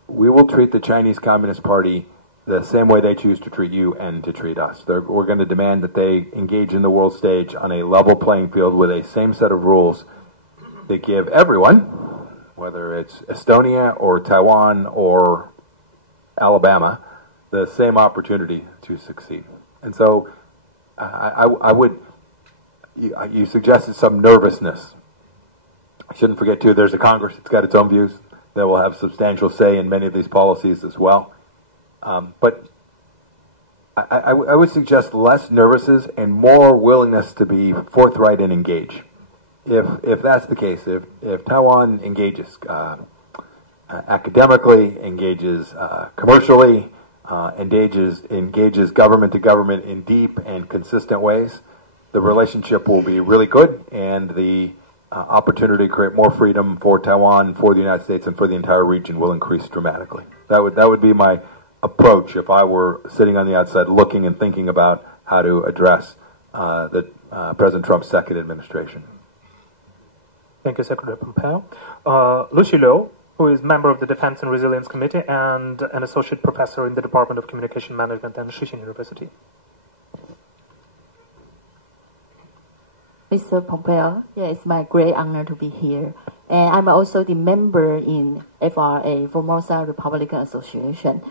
we will treat the Chinese Communist Party the same way they choose to treat you and to treat us. We're going to demand that they engage in the world stage on a level playing field with a same set of rules that give everyone, whether it's Estonia or Taiwan or Alabama, the same opportunity to succeed. And so I would, you suggested some nervousness. I shouldn't forget, too, there's a Congress. It's got its own views that will have substantial say in many of these policies as well. But I would suggest less nervousness and more willingness to be forthright and engage. If that's the case, if Taiwan engages academically, engages commercially, engages government to government in deep and consistent ways, the relationship will be really good, and the opportunity to create more freedom for Taiwan, for the United States, and for the entire region will increase dramatically. That would be my approach if I were sitting on the outside looking and thinking about how to address President Trump's second administration. Thank you, Secretary Pompeo. Lucy Liu, who is member of the Defense and Resilience Committee and an associate professor in the Department of Communication Management at Shixin University. Mr. Pompeo, yeah, it's my great honor to be here. And I'm also the member in FRA, Formosa Republican Association.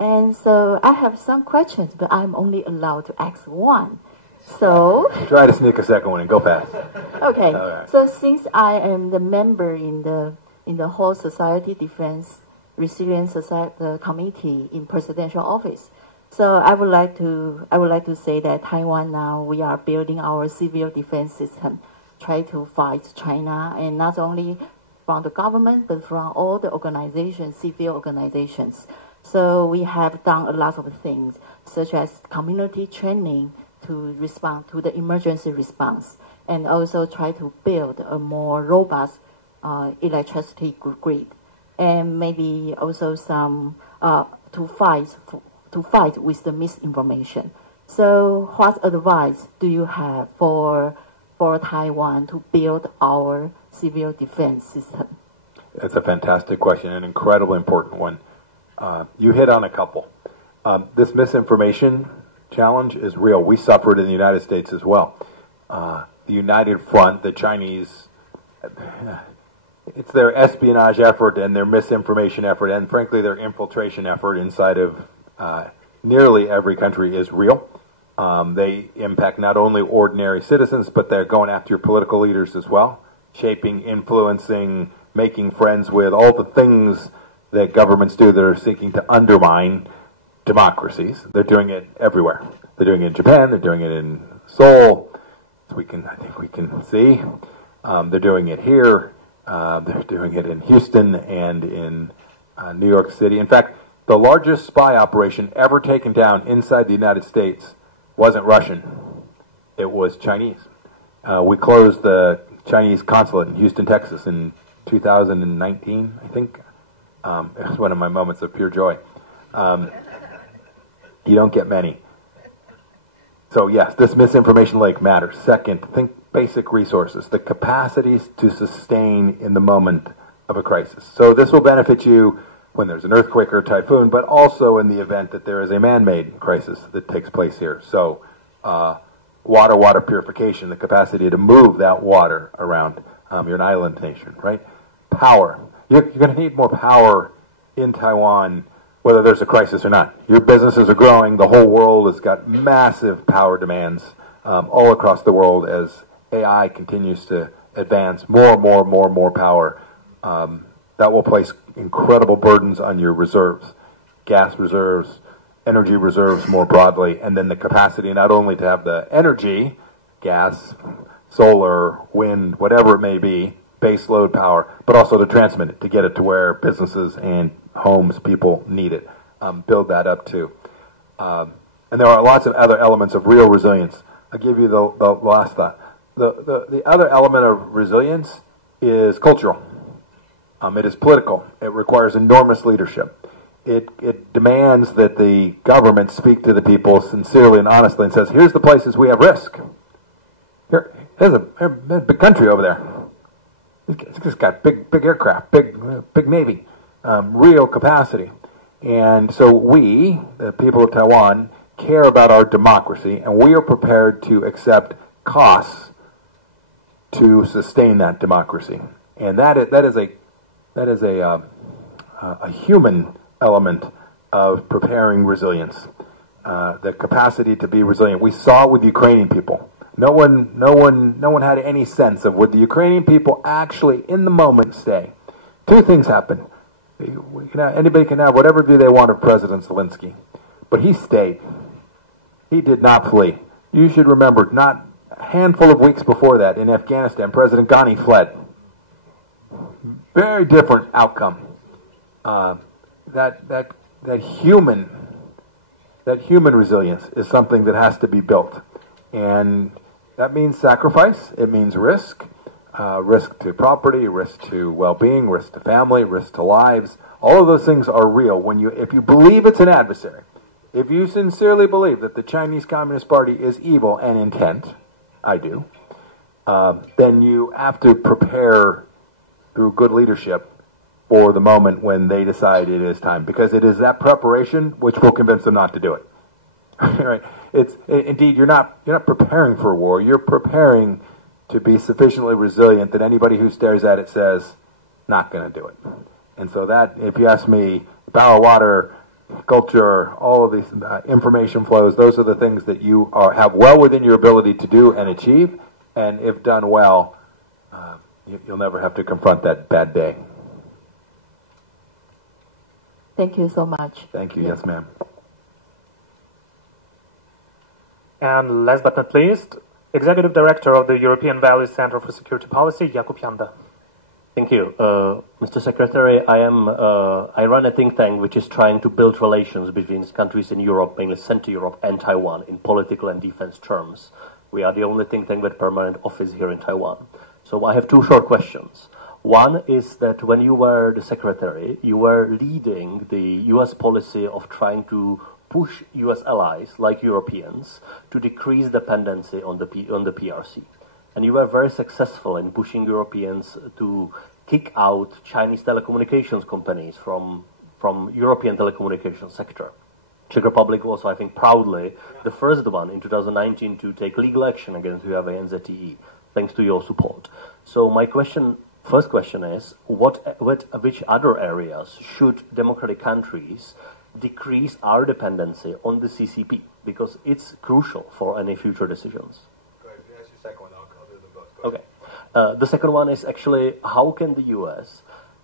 And so I have some questions, but I'm only allowed to ask one. So try to sneak a second one and go fast. Okay. Right. So since I am the member in the whole Society Defense Resilience Society Committee in presidential office, so I would like to say that Taiwan now we are building our civil defense system, try to fight China, and not only from the government but from all the organizations, civil organizations. So we have done a lot of things, such as community training to respond to the emergency response, and also try to build a more robust electricity grid, and maybe also some to fight with the misinformation. So what advice do you have for Taiwan to build our civil defense system? That's a fantastic question, an incredibly important one. You hit on a couple. This misinformation challenge is real. We suffered in the United States as well. The United Front, the Chinese, it's their espionage effort and their misinformation effort and, frankly, their infiltration effort inside of nearly every country is real. They impact not only ordinary citizens, but they're going after your political leaders as well, shaping, influencing, making friends with, all the things that governments do that are seeking to undermine democracies. They're doing it everywhere. They're doing it in Japan. They're doing it in Seoul. I think we can see. They're doing it here. They're doing it in Houston and in New York City. In fact, the largest spy operation ever taken down inside the United States wasn't Russian. It was Chinese. We closed the Chinese consulate in Houston, Texas in 2019, I think. It was one of my moments of pure joy. You don't get many. So yes, this misinformation lake matters. Second, think basic resources, the capacities to sustain in the moment of a crisis. So this will benefit you when there's an earthquake or a typhoon, but also in the event that there is a man-made crisis that takes place here. So water purification, the capacity to move that water around. You're an island nation, right? Power. You're going to need more power in Taiwan whether there's a crisis or not. Your businesses are growing. The whole world has got massive power demands all across the world as AI continues to advance. More power. That will place incredible burdens on your reserves, gas reserves, energy reserves more broadly, and then the capacity not only to have the energy, gas, solar, wind, whatever it may be, base load power, but also to transmit it, to get it to where businesses and homes, people need it. Build that up too. And there are lots of other elements of real resilience. I'll give you the last thought. The other element of resilience is cultural. It is political. It requires enormous leadership. It demands that the government speak to the people sincerely and honestly and says, here's the places we have risk. There's a big country over there. It's got big aircraft, big Navy, real capacity. And so we, the people of Taiwan, care about our democracy, and we are prepared to accept costs to sustain that democracy. And that is a human element of preparing resilience, the capacity to be resilient. We saw it with the Ukrainian people. No one had any sense of would the Ukrainian people actually, in the moment, stay. Two things happen. Anybody can have whatever view they want of President Zelensky, but he stayed. He did not flee. You should remember, not a handful of weeks before that, in Afghanistan, President Ghani fled. Very different outcome. That human resilience is something that has to be built, and that means sacrifice. It means risk, risk to property, risk to well-being, risk to family, risk to lives. All of those things are real. If you believe it's an adversary, if you sincerely believe that the Chinese Communist Party is evil and intent, I do, then you have to prepare through good leadership for the moment when they decide it is time, because it is that preparation which will convince them not to do it. Right? Indeed, you're not preparing for war. You're preparing to be sufficiently resilient that anybody who stares at it says, not going to do it. And so that, if you ask me, power, water, culture, all of these information flows, those are the things that you have well within your ability to do and achieve. And if done well, you'll never have to confront that bad day. Thank you so much. Thank you. Yeah. Yes, ma'am. And last but not least, Executive Director of the European Values Center for Security Policy, Jakub Janda. Thank you. Mr. Secretary, I run a think tank which is trying to build relations between countries in Europe, mainly Central Europe and Taiwan, in political and defense terms. We are the only think tank with permanent office here in Taiwan. So I have two short questions. One is that when you were the Secretary, you were leading the U.S. policy of trying to push U.S. allies, like Europeans, to decrease dependency on the PRC. And you were very successful in pushing Europeans to kick out Chinese telecommunications companies from from European telecommunications sector. Czech Republic was, I think, proudly the first one in 2019 to take legal action against Huawei and ZTE, thanks to your support. So my first question is, which other areas should democratic countries decrease our dependency on the CCP? Because it's crucial for any future decisions. Go ahead, you ask your second one, I'll do them both. Go ahead. Okay. The second one is actually, how can the US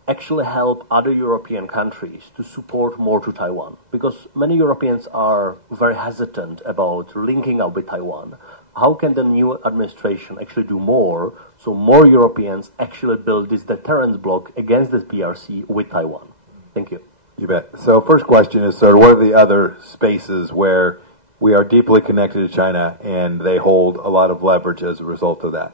actually help other European countries to support more to Taiwan? Because many Europeans are very hesitant about linking up with Taiwan. How can the new administration actually do more so more Europeans actually build this deterrence block against this PRC with Taiwan? Thank you. You bet. So first question is, sir, what are the other spaces where we are deeply connected to China and they hold a lot of leverage as a result of that?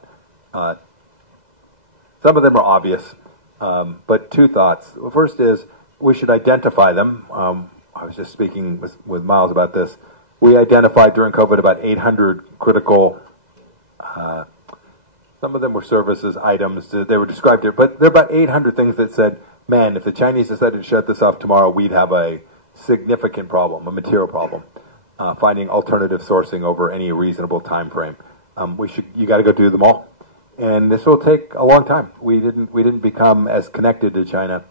Some of them are obvious, but two thoughts. The first is we should identify them. I was just speaking with Miles about this. We identified during COVID about 800 critical, some of them were services, items, they were described here, but there are about 800 things that said, man, if the Chinese decided to shut this off tomorrow, we'd have a significant problem, a material problem, finding alternative sourcing over any reasonable time frame. You got to go do them all. And this will take a long time. We didn't become as connected to China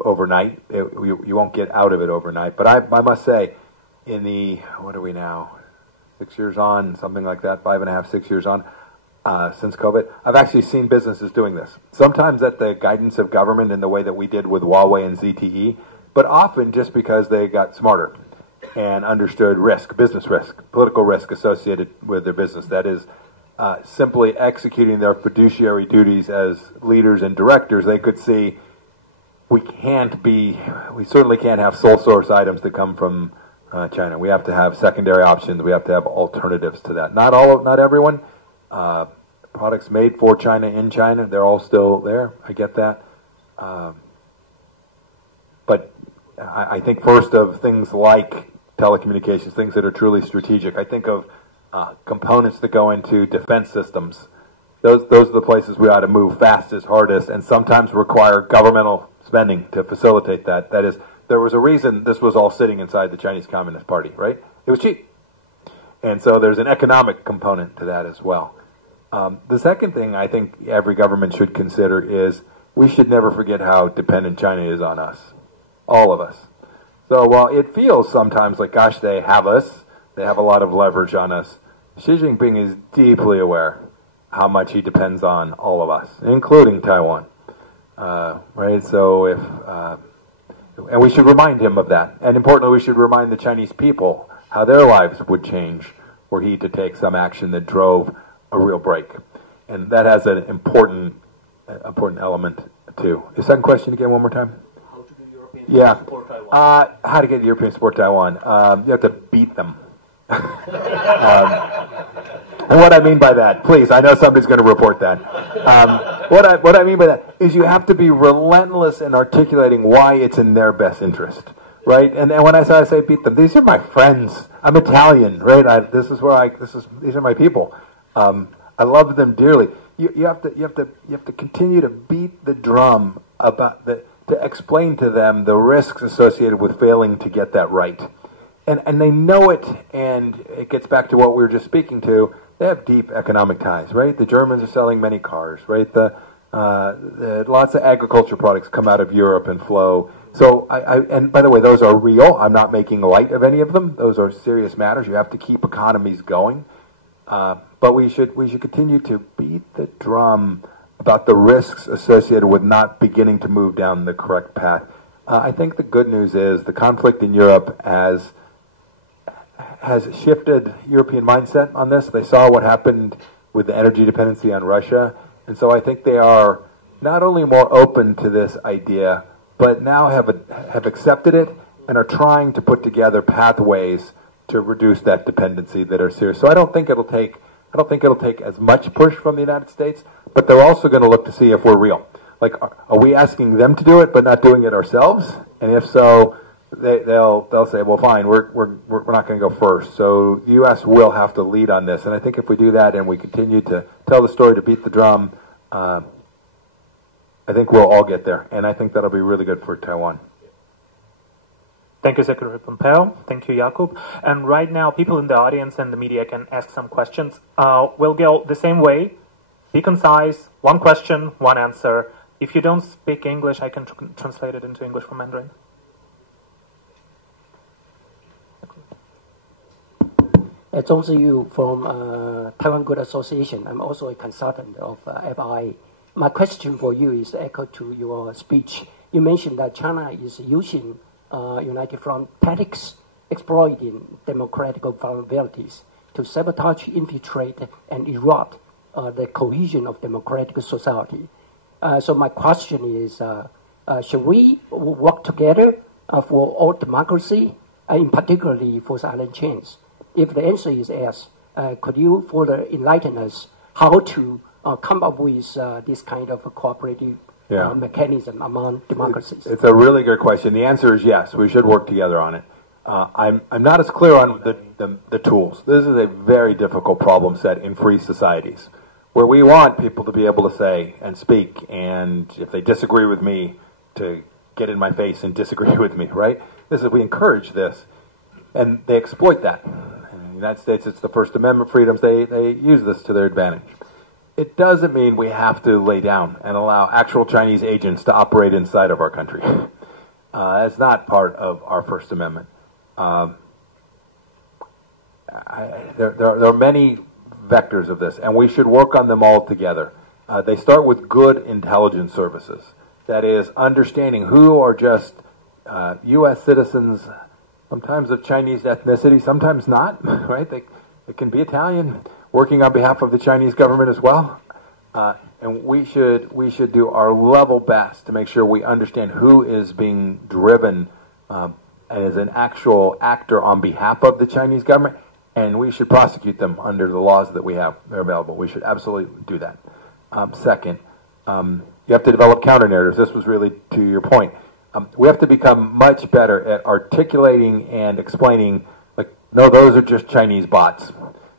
overnight. You won't get out of it overnight. But I must say, in the, what are we now, 6 years on, something like that, 5.5, 6 years on, since COVID, I've actually seen businesses doing this. Sometimes at the guidance of government in the way that we did with Huawei and ZTE, but often just because they got smarter and understood risk, business risk, political risk associated with their business. That is, simply executing their fiduciary duties as leaders and directors. They could see we certainly can't have sole source items that come from China. We have to have secondary options. We have to have alternatives to that. Not everyone. Products made for China in China, they're all still there. I get that. But I think first of things like telecommunications, things that are truly strategic. I think of components that go into defense systems. Those are the places we ought to move fastest, hardest, and sometimes require governmental spending to facilitate that. That is, there was a reason this was all sitting inside the Chinese Communist Party, right? It was cheap. And so there's an economic component to that as well. The second thing I think every government should consider is we should never forget how dependent China is on us, all of us. So while it feels sometimes like, gosh, they have us, they have a lot of leverage on us, Xi Jinping is deeply aware how much he depends on all of us, including Taiwan. Right? So and we should remind him of that. And importantly, we should remind the Chinese people how their lives would change were he to take some action that drove a real break. And that has an important element too. The second question again, one more time. How to do Europeans support Taiwan? How to get the Europeans to support Taiwan? You have to beat them. And what I mean by that, please, I know somebody's going to report that. What I mean by that is you have to be relentless in articulating why it's in their best interest, right? And when I say beat them, these are my friends. I'm Italian, right? These are my people. I love them dearly. You have to continue to beat the drum about to explain to them the risks associated with failing to get that right. And they know it, and it gets back to what we were just speaking to. They have deep economic ties, right? The Germans are selling many cars, right? Lots of agriculture products come out of Europe and flow. So, and by the way, those are real. I'm not making light of any of them. Those are serious matters. You have to keep economies going. But we should continue to beat the drum about the risks associated with not beginning to move down the correct path. I think the good news is the conflict in Europe has shifted European mindset on this. They saw what happened with the energy dependency on Russia. And so I think they are not only more open to this idea, but now have accepted it and are trying to put together pathways to reduce that dependency that are serious. So I don't think it'll take as much push from the United States, but they're also going to look to see if we're real. Like, are we asking them to do it but not doing it ourselves? And if so, they'll say, well, fine, we're not going to go first. So the U.S. will have to lead on this. And I think if we do that and we continue to tell the story, to beat the drum, I think we'll all get there. And I think that'll be really good for Taiwan. Thank you, Secretary Pompeo. Thank you, Jakub. And right now, people in the audience and the media can ask some questions. We'll go the same way. Be concise. One question, one answer. If you don't speak English, I can translate it into English from Mandarin. Zhong Ziyu from Taiwan Good Association. I'm also a consultant of FRA. My question for you is echo to your speech. You mentioned that China is using United Front tactics, exploiting democratic vulnerabilities to sabotage, infiltrate, and erode the cohesion of democratic society. So my question is, should we work together for all democracy, in particularly for the island chains? If the answer is yes, could you further enlighten us how to come up with this kind of a cooperative mechanism among democracies? It's a really good question. The answer is yes. We should work together on it. I'm not as clear on the tools. This is a very difficult problem set in free societies, where we want people to be able to say and speak, and if they disagree with me, to get in my face and disagree with me, right? We encourage this, and they exploit that. In the United States, it's the First Amendment freedoms. They use this to their advantage. It doesn't mean we have to lay down and allow actual Chinese agents to operate inside of our country. That's not part of our First Amendment. There are many vectors of this, and we should work on them all together. They start with good intelligence services. That is, understanding who are just U.S. citizens, sometimes of Chinese ethnicity, sometimes not, right? They can be Italian, working on behalf of the Chinese government as well. And we should do our level best to make sure we understand who is being driven as an actual actor on behalf of the Chinese government, and we should prosecute them under the laws that we have that are available. We should absolutely do that. Second, you have to develop counter-narratives. This was really to your point. We have to become much better at articulating and explaining, like, no, those are just Chinese bots.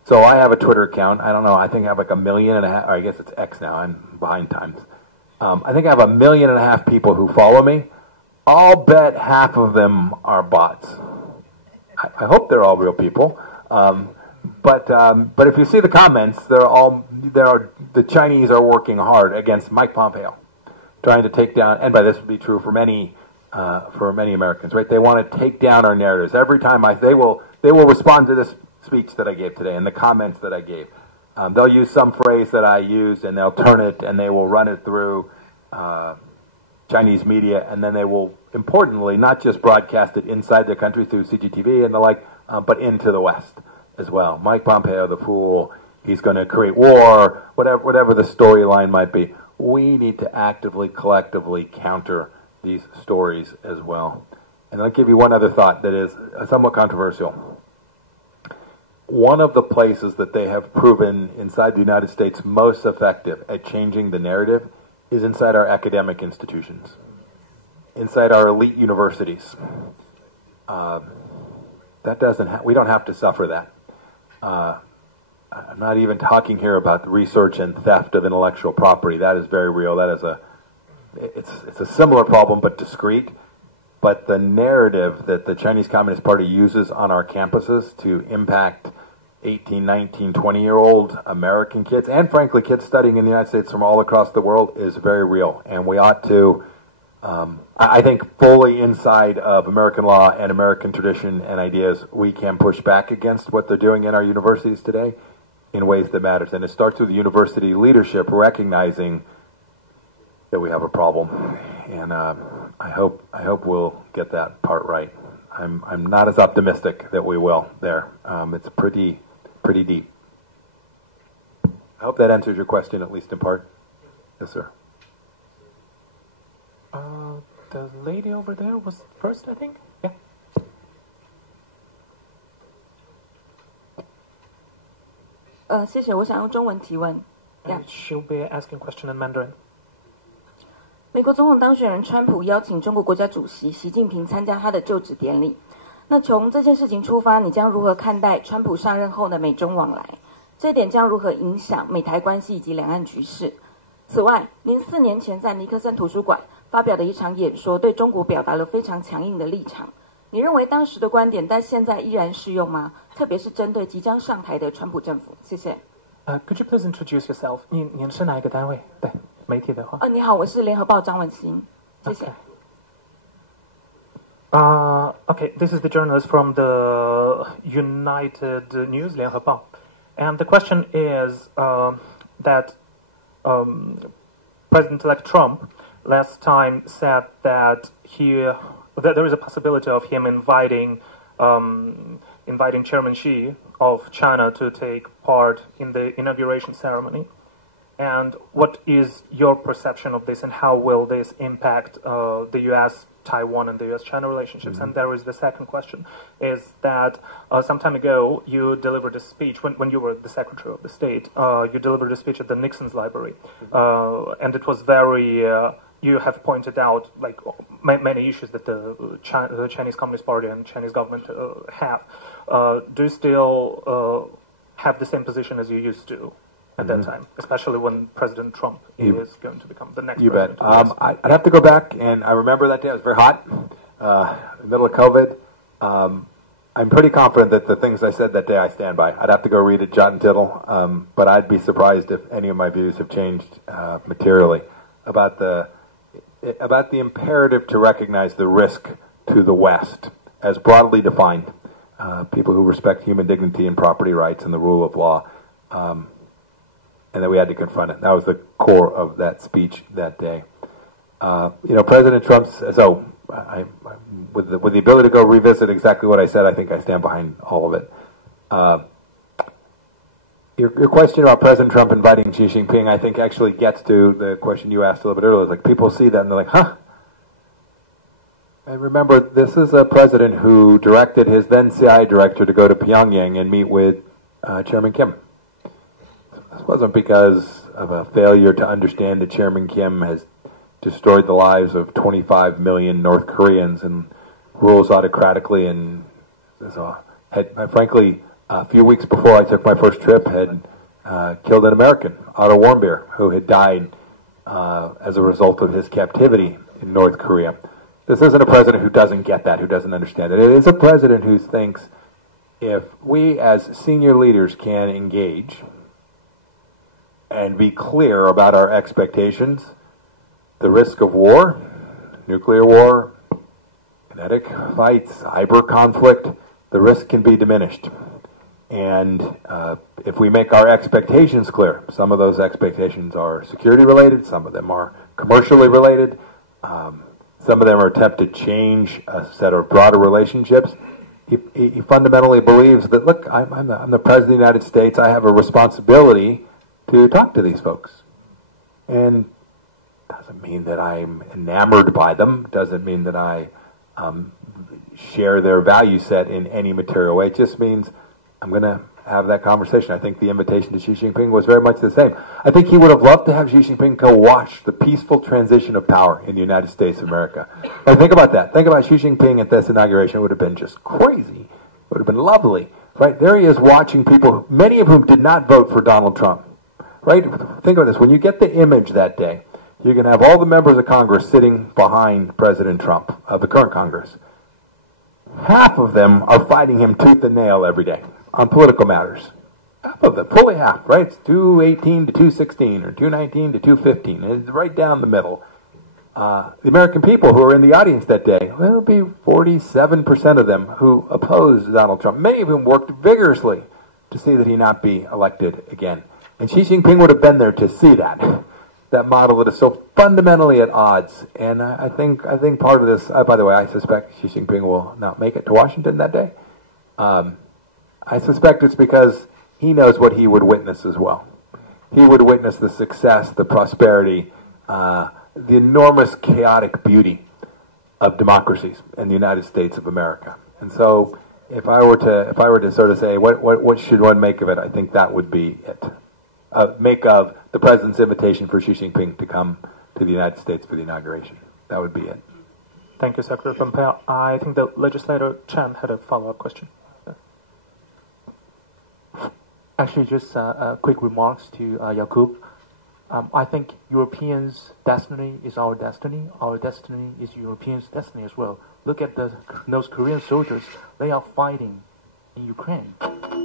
So I have a Twitter account. I don't know. I think I have like 1.5 million, or I guess it's X now. I'm behind times. I think I have 1.5 million people who follow me. I'll bet half of them are bots. I hope they're all real people. But if you see the comments, the Chinese are working hard against Mike Pompeo, trying to take down. And by this would be true for many Americans, right? They want to take down our narratives. Every time they will respond to this speech that I gave today and the comments that I gave. They'll use some phrase that I used, and they'll turn it and they will run it through Chinese media, and then they will, importantly, not just broadcast it inside their country through CGTV and the like, but into the West as well. Mike Pompeo, the fool, he's going to create war, whatever the storyline might be. We need to actively, collectively counter these stories as well. And I'll give you one other thought that is somewhat controversial. One of the places that they have proven inside the United States most effective at changing the narrative is inside our academic institutions, inside our elite universities. We don't have to suffer that. I'm not even talking here about the research and theft of intellectual property. That is very real. It's a similar problem, but discrete. But the narrative that the Chinese Communist Party uses on our campuses to impact 18, 19, 20-year-old American kids, and frankly kids studying in the United States from all across the world, is very real. And we ought to, I think, fully inside of American law and American tradition and ideas, we can push back against what they're doing in our universities today in ways that matters. And it starts with the university leadership recognizing that we have a problem. And I hope we'll get that part right. I'm not as optimistic that we will there. It's pretty deep. I hope that answers your question, at least in part. Yes, sir. The lady over there was first, I think. Yeah. 谢谢，我想用中文提问。And she'll be asking question in Mandarin. 美国总统当选人川普邀请中国国家主席习近平参加他的就职典礼。那从这件事情出发，你将如何看待川普上任后的美中往来？这点将如何影响美台关系以及两岸局势？此外，您4年前在尼克森图书馆发表的一场演说，对中国表达了非常强硬的立场。你认为当时的观点在现在依然适用吗？特别是针对即将上台的川普政府。谢谢。Could you please introduce yourself? 您是哪一个单位？对，媒体的话。你好，我是联合报张文新。谢谢。Okay, this is the journalist from the United News, 联合报. And the question is that President-elect Trump last time said that that there is a possibility of him inviting Chairman Xi of China to take part in the inauguration ceremony. And what is your perception of this, and how will this impact the U.S., Taiwan, and the U.S.-China relationships? And there is the second question, is that some time ago you delivered a speech, when you were the Secretary of the State, you delivered a speech at the Nixon's Library, and it was very, you have pointed out like many issues that the Chinese Communist Party and Chinese government have. Do you still have the same position as you used to at that time, especially when President Trump is going to become the next president? You bet. I'd have to go back, and I remember that day. It was very hot, in the middle of COVID. I'm pretty confident that the things I said that day I stand by. I'd have to go read it jot and tittle, but I'd be surprised if any of my views have changed materially about the imperative to recognize the risk to the West as broadly defined, people who respect human dignity and property rights and the rule of law. And that we had to confront it. That was the core of that speech that day. President Trump's, with the ability to go revisit exactly what I said, I think I stand behind all of it. Your question about President Trump inviting Xi Jinping, I think, actually gets to the question you asked a little bit earlier. Like, people see that and they're like, huh? And remember, this is a president who directed his then CIA director to go to Pyongyang and meet with Chairman Kim. This wasn't because of a failure to understand that Chairman Kim has destroyed the lives of 25 million North Koreans and rules autocratically, and had frankly, a few weeks before I took my first trip, had killed an American, Otto Warmbier, who had died as a result of his captivity in North Korea. This isn't a president who doesn't get that, who doesn't understand it. It is a president who thinks if we as senior leaders can engage and be clear about our expectations, the risk of war, nuclear war, kinetic fights, cyber conflict, the risk can be diminished. And if we make our expectations clear, some of those expectations are security related, some of them are commercially related, some of them are attempt to change a set of broader relationships. He fundamentally believes that, look, I'm the President of the United States, I have a responsibility to talk to these folks. And doesn't mean that I'm enamored by them, doesn't mean that I share their value set in any material way. It just means I'm going to have that conversation. I think the invitation to Xi Jinping was very much the same. I think he would have loved to have Xi Jinping go watch the peaceful transition of power in the United States of America. But think about that. Think about Xi Jinping at this inauguration. It would have been just crazy. It would have been lovely. Right? There he is watching people, many of whom did not vote for Donald Trump. Right? Think about this. When you get the image that day, you're going to have all the members of Congress sitting behind President Trump, of the current Congress. Half of them are fighting him tooth and nail every day on political matters. Half of them, fully half, right? It's 218 to 216 or 219 to 215. It's right down the middle. The American people who are in the audience that day, well, it'll be 47% of them who oppose Donald Trump, many of whom worked vigorously to see that he not be elected again. And Xi Jinping would have been there to see that model that is so fundamentally at odds. And I think part of this, by the way, I suspect Xi Jinping will not make it to Washington that day. I suspect it's because he knows what he would witness as well. He would witness the success, the prosperity, the enormous chaotic beauty of democracies in the United States of America. And so if I were to sort of say what should one make of it, I think that would be it. Make of the President's invitation for Xi Jinping to come to the United States for the inauguration. That would be it. Thank you, Secretary Pompeo. I think the legislator Chen had a follow-up question. Actually, just quick remarks to Jakub. I think Europeans' destiny is our destiny. Our destiny is Europeans' destiny as well. Look at those Korean soldiers. They are fighting in Ukraine.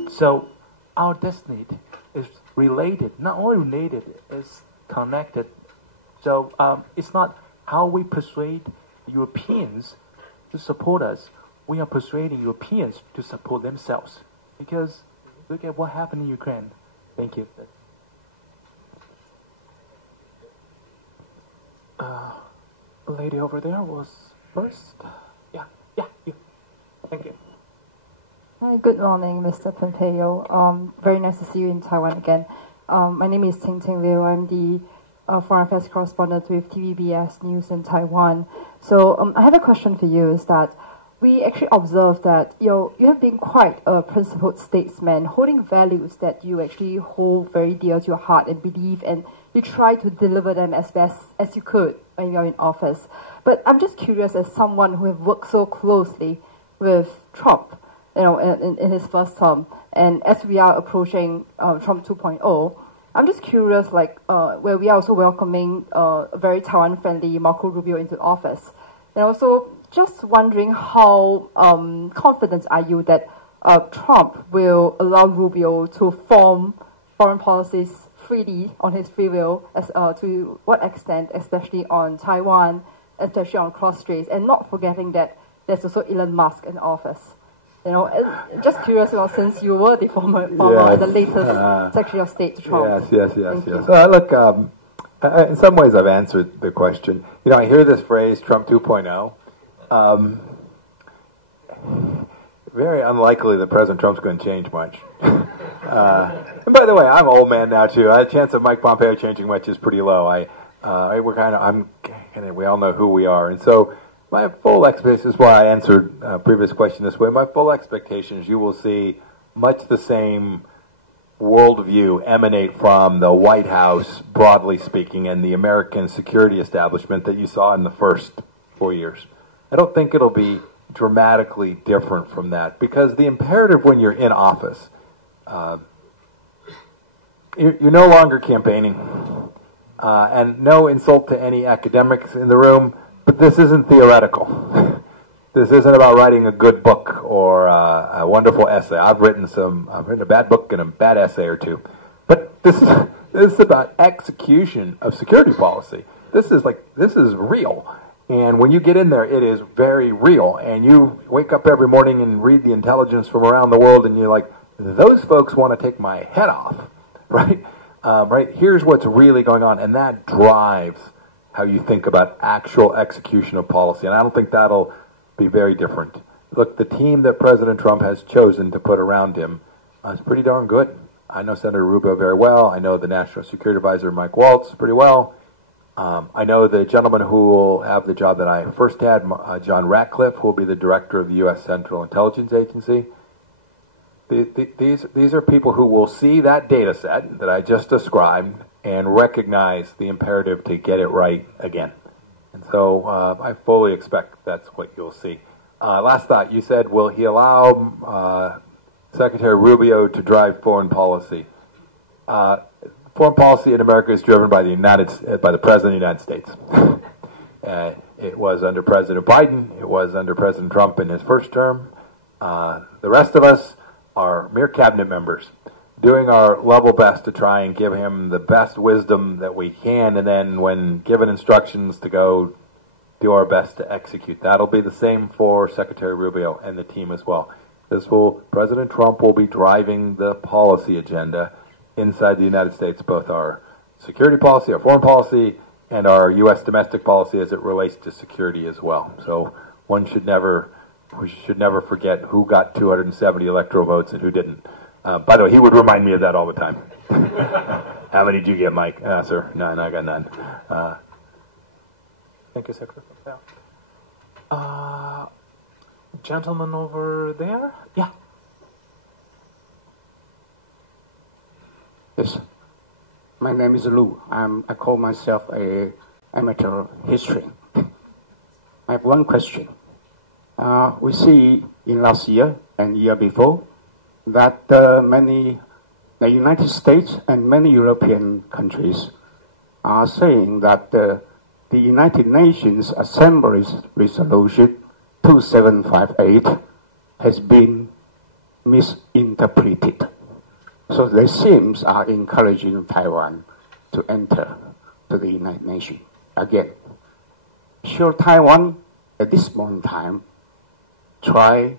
So our destiny is related, not only related, it's connected. So it's not how we persuade Europeans to support us. We are persuading Europeans to support themselves. Because look at what happened in Ukraine. Thank you. The lady over there was first. Yeah, you. Thank you. Hi, good morning, Mr. Pompeo. Very nice to see you in Taiwan again. My name is Ting Ting Liu. I'm the foreign affairs correspondent with TVBS News in Taiwan. So I have a question for you. Is that we actually observe that you have been quite a principled statesman, holding values that you actually hold very dear to your heart and believe, and you try to deliver them as best as you could when you're in office. But I'm just curious, as someone who have worked so closely with Trump, in his first term, and as we are approaching Trump 2.0, I'm just curious, where we are also welcoming a very Taiwan-friendly Marco Rubio into office, and also just wondering how confident are you that Trump will allow Rubio to form foreign policies freely on his free will, as to what extent, especially on Taiwan, especially on cross-straits, and not forgetting that there's also Elon Musk in office. Just curious, since you were the former the latest Secretary of State to Trump. Yes. Look, in some ways I've answered the question. I hear this phrase, Trump 2.0. Very unlikely that President Trump's going to change much. And by the way, I'm an old man now too. The chance of Mike Pompeo changing much is pretty low. We all know who we are, and so my full expectation is why I answered a previous question this way. My full expectation is you will see much the same worldview emanate from the White House, broadly speaking, and the American security establishment that you saw in the first 4 years. I don't think it'll be dramatically different from that, because the imperative when you're in office, you're no longer campaigning, and no insult to any academics in the room, but this isn't theoretical. This isn't about writing a good book or a wonderful essay. I've written a bad book and a bad essay or two, but this is about execution of security policy. This is real. And when you get in there, it is very real. And you wake up every morning and read the intelligence from around the world, and you're like, those folks want to take my head off, right? Here's what's really going on, and that drives how you think about actual execution of policy. And I don't think that'll be very different. Look, the team that President Trump has chosen to put around him is pretty darn good. I know Senator Rubio very well. I know the National Security Advisor, Mike Waltz, pretty well. I know the gentleman who will have the job that I first had, John Ratcliffe, who will be the director of the U.S. Central Intelligence Agency. These are people who will see that data set that I just described and recognize the imperative to get it right again. And so I fully expect that's what you'll see. Last thought, you said, will he allow Secretary Rubio to drive foreign policy? Foreign policy in America is driven by the President of the United States. It was under President Biden. It was under President Trump in his first term. The rest of us are mere cabinet members, doing our level best to try and give him the best wisdom that we can, and then when given instructions to go, do our best to execute. That'll be the same for Secretary Rubio and the team as well. President Trump will be driving the policy agenda inside the United States, both our security policy, our foreign policy, and our U.S. domestic policy as it relates to security as well. So we should never forget who got 270 electoral votes and who didn't. By the way, he would remind me of that all the time. How many did you get, Mike? Sir, none. I got none. Thank you, Secretary. Gentleman over there? Yeah. Yes. My name is Lu. I call myself a amateur history. I have one question. We see in last year and year before that the United States and many European countries are saying that the United Nations Assembly's resolution 2758 has been misinterpreted. So they seems are encouraging Taiwan to enter to the United Nations again. Should Taiwan at this moment in time try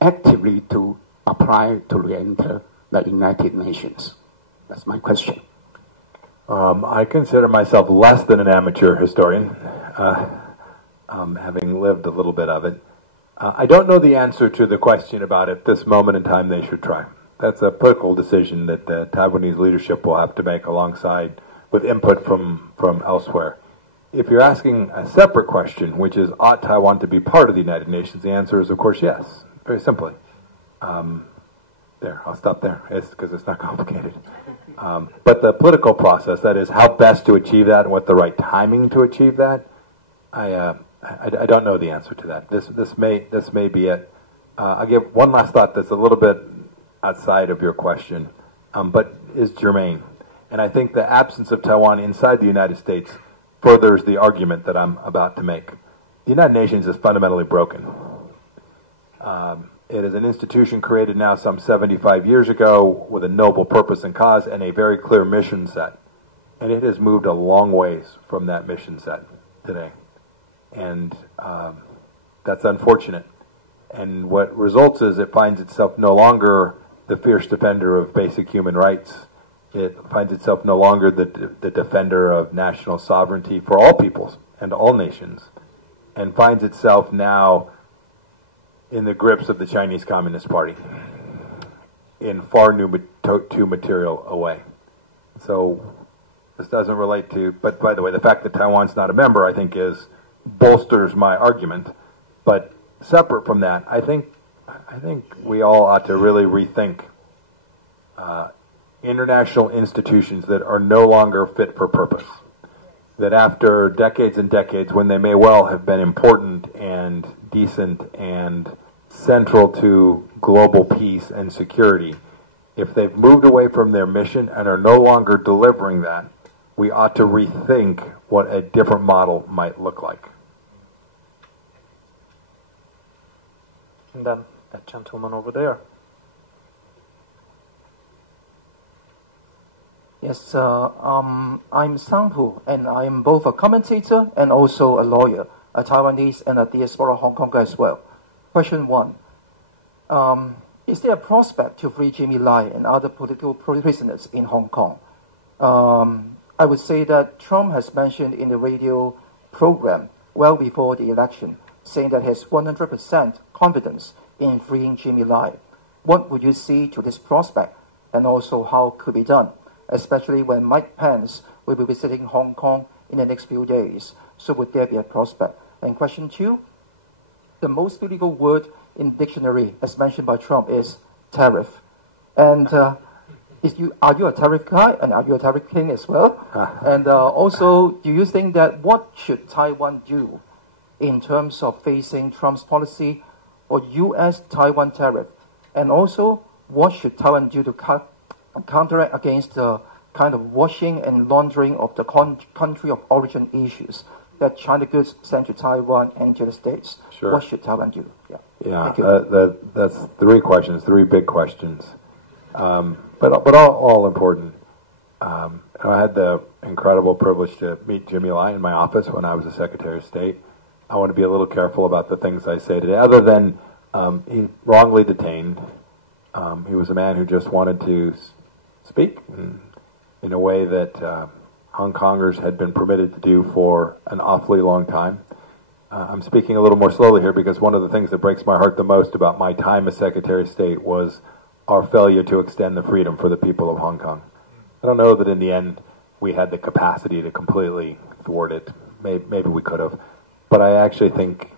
actively to apply to re-enter the United Nations? That's my question. I consider myself less than an amateur historian, having lived a little bit of it. I don't know the answer to the question about at this moment in time they should try. That's a political decision that the Taiwanese leadership will have to make alongside with input from elsewhere. If you're asking a separate question, which is, ought Taiwan to be part of the United Nations, the answer is, of course, yes, very simply. There, I'll stop there, because it's not complicated. But the political process, that is, how best to achieve that and what the right timing to achieve that, I don't know the answer to that. This may be it. I'll give one last thought that's a little bit outside of your question, but is germane. And I think the absence of Taiwan inside the United States furthers the argument that I'm about to make. The United Nations is fundamentally broken. It is an institution created now some 75 years ago with a noble purpose and cause and a very clear mission set. And it has moved a long ways from that mission set today. And that's unfortunate. And what results is it finds itself no longer the fierce defender of basic human rights. It finds itself no longer the defender of national sovereignty for all peoples and all nations, and finds itself now in the grips of the Chinese Communist Party in far too material a way. So this doesn't relate to, but by the way, the fact that Taiwan's not a member, I think, bolsters my argument. But separate from that, I think we all ought to really rethink international institutions that are no longer fit for purpose. That after decades and decades, when they may well have been important and decent and central to global peace and security, if they've moved away from their mission and are no longer delivering that, we ought to rethink what a different model might look like. And then that gentleman over there. Yes, I'm Sampu, and I'm both a commentator and also a lawyer, a Taiwanese and a diaspora Hong Konger as well. Question 1. Is there a prospect to free Jimmy Lai and other political prisoners in Hong Kong? I would say that Trump has mentioned in the radio program well before the election, saying that he has 100% confidence in freeing Jimmy Lai. What would you see to this prospect, and also how could it be done, especially when Mike Pence will be visiting Hong Kong in the next few days? So would there be a prospect? And question 2, the most beautiful word in dictionary, as mentioned by Trump, is tariff. And are you a tariff guy, and are you a tariff king as well? And also, do you think that what should Taiwan do in terms of facing Trump's policy or U.S.-Taiwan tariff? And also, what should Taiwan do to counteract against the kind of washing and laundering of the country of origin issues that China goods sent to Taiwan and to the States? Sure. What should Taiwan do? Yeah, that's 3 questions, 3 big questions, but all important. I had the incredible privilege to meet Jimmy Lai in my office when I was a Secretary of State. I want to be a little careful about the things I say today, other than he's wrongly detained. He was a man who just wanted to speak in a way that Hong Kongers had been permitted to do for an awfully long time. I'm speaking a little more slowly here because one of the things that breaks my heart the most about my time as Secretary of State was our failure to extend the freedom for the people of Hong Kong. I don't know that in the end we had the capacity to completely thwart it. Maybe we could have. But I actually think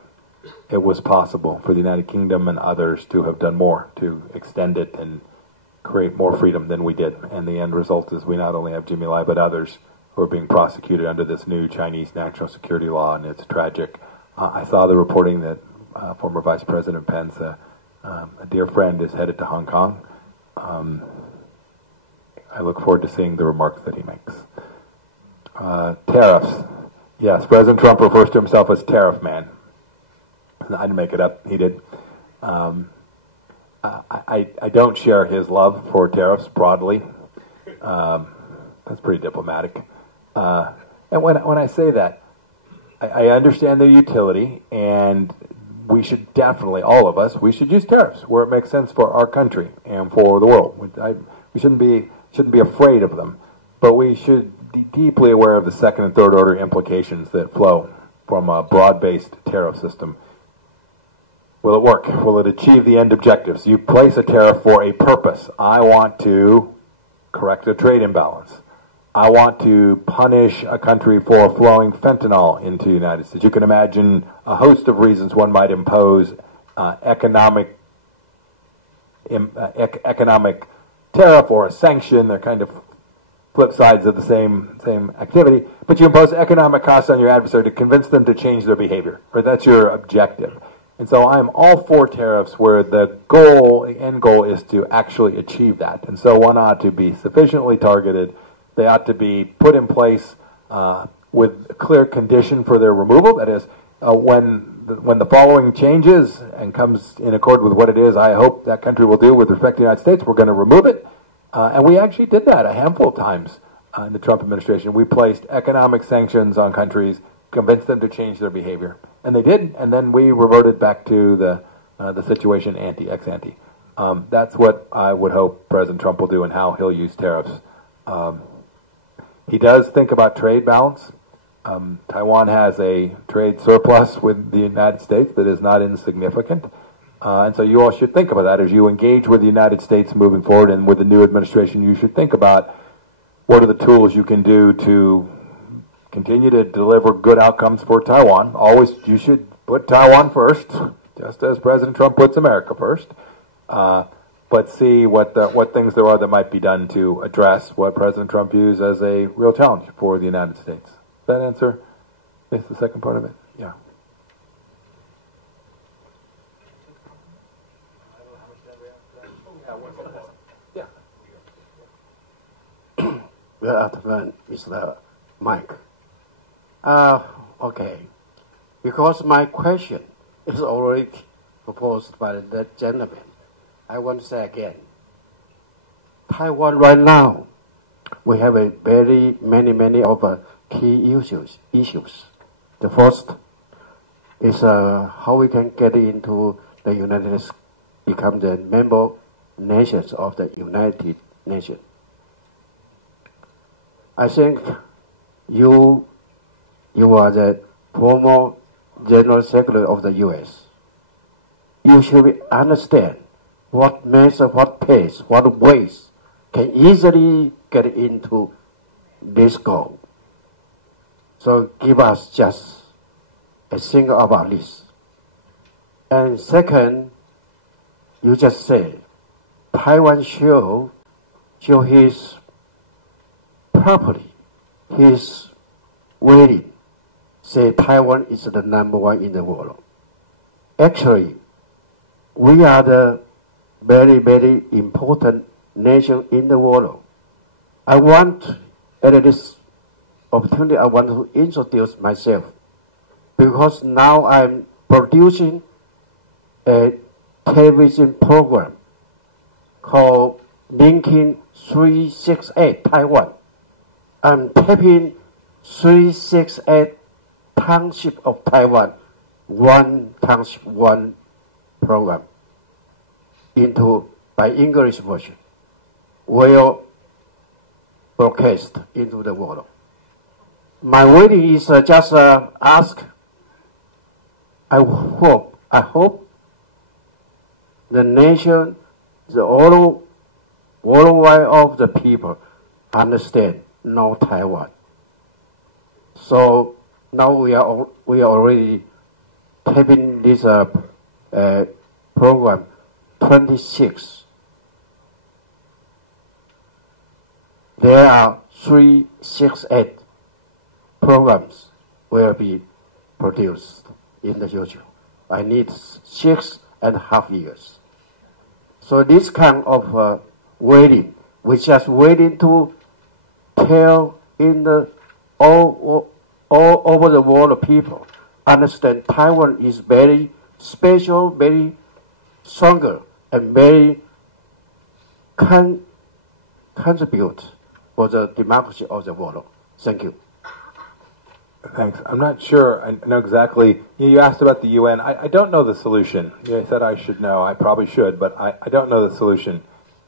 it was possible for the United Kingdom and others to have done more to extend it and create more freedom than we did. And the end result is we not only have Jimmy Lai, but others who are being prosecuted under this new Chinese national security law, and it's tragic. I saw the reporting that former Vice President Pence, a dear friend, is headed to Hong Kong. I look forward to seeing the remarks that he makes. Tariffs. Yes, President Trump refers to himself as tariff man. I didn't make it up. He did. I don't share his love for tariffs broadly. That's pretty diplomatic. And when I say that, I understand their utility, and we should definitely, all of us, we should use tariffs where it makes sense for our country and for the world. We shouldn't be afraid of them, but we should be deeply aware of the second and third order implications that flow from a broad-based tariff system. Will it work? Will it achieve the end objectives? You place a tariff for a purpose. I want to correct a trade imbalance. I want to punish a country for flowing fentanyl into the United States. You can imagine a host of reasons one might impose economic tariff or a sanction. They're kind of flip sides of the same activity. But you impose economic costs on your adversary to convince them to change their behavior. Right? That's your objective. And so I'm all for tariffs where the end goal is to actually achieve that. And so one ought to be sufficiently targeted. They ought to be put in place with a clear condition for their removal. That is, when the following changes and comes in accord with what it is I hope that country will do with respect to the United States, we're going to remove it. And we actually did that a handful of times in the Trump administration. We placed economic sanctions on countries, convinced them to change their behavior. And they did, and then we reverted back to the situation ex ante. That's what I would hope President Trump will do and how he'll use tariffs. He does think about trade balance. Taiwan has a trade surplus with the United States that is not insignificant. And so you all should think about that as you engage with the United States moving forward, and with the new administration, you should think about what are the tools you can do to continue to deliver good outcomes for Taiwan. Always, you should put Taiwan first, just as President Trump puts America first. But see what things there are that might be done to address what President Trump views as a real challenge for the United States. Does that answer the second part of it? Yeah. Good afternoon, Mr. Mike. Okay. Because my question is already proposed by the gentleman, I want to say again, Taiwan right now, we have a very many of key issues. The first is how we can get into the United States, become the member nations of the United Nations. I think you are the former General Secretary of the U.S. You should understand what measures, what pace, what ways can easily get into this goal. So give us just a single of our list. And second, you just say Taiwan show his property, his willing, say Taiwan is the number one in the world. Actually, we are the very important nation in the world. I want, at this opportunity, I want to introduce myself, because now I'm producing a television program called Linking 368 Taiwan. I'm tapping 368 township of Taiwan, one township, one program, into by English version, will broadcast into the world. My waiting is just ask. I hope the nation, the all worldwide of the people understand, know Taiwan. So now we are already tapping this program 26. There are 368 programs will be produced in the future. I need 6.5 years. So this kind of waiting, we just waiting to tell in the all over the world, people understand Taiwan is very special, very stronger, and very contribute for the democracy of the world. Thank you. Thanks. I'm not sure I know exactly. You asked about the UN. I don't know the solution. You said I should know. I probably should, but I don't know the solution.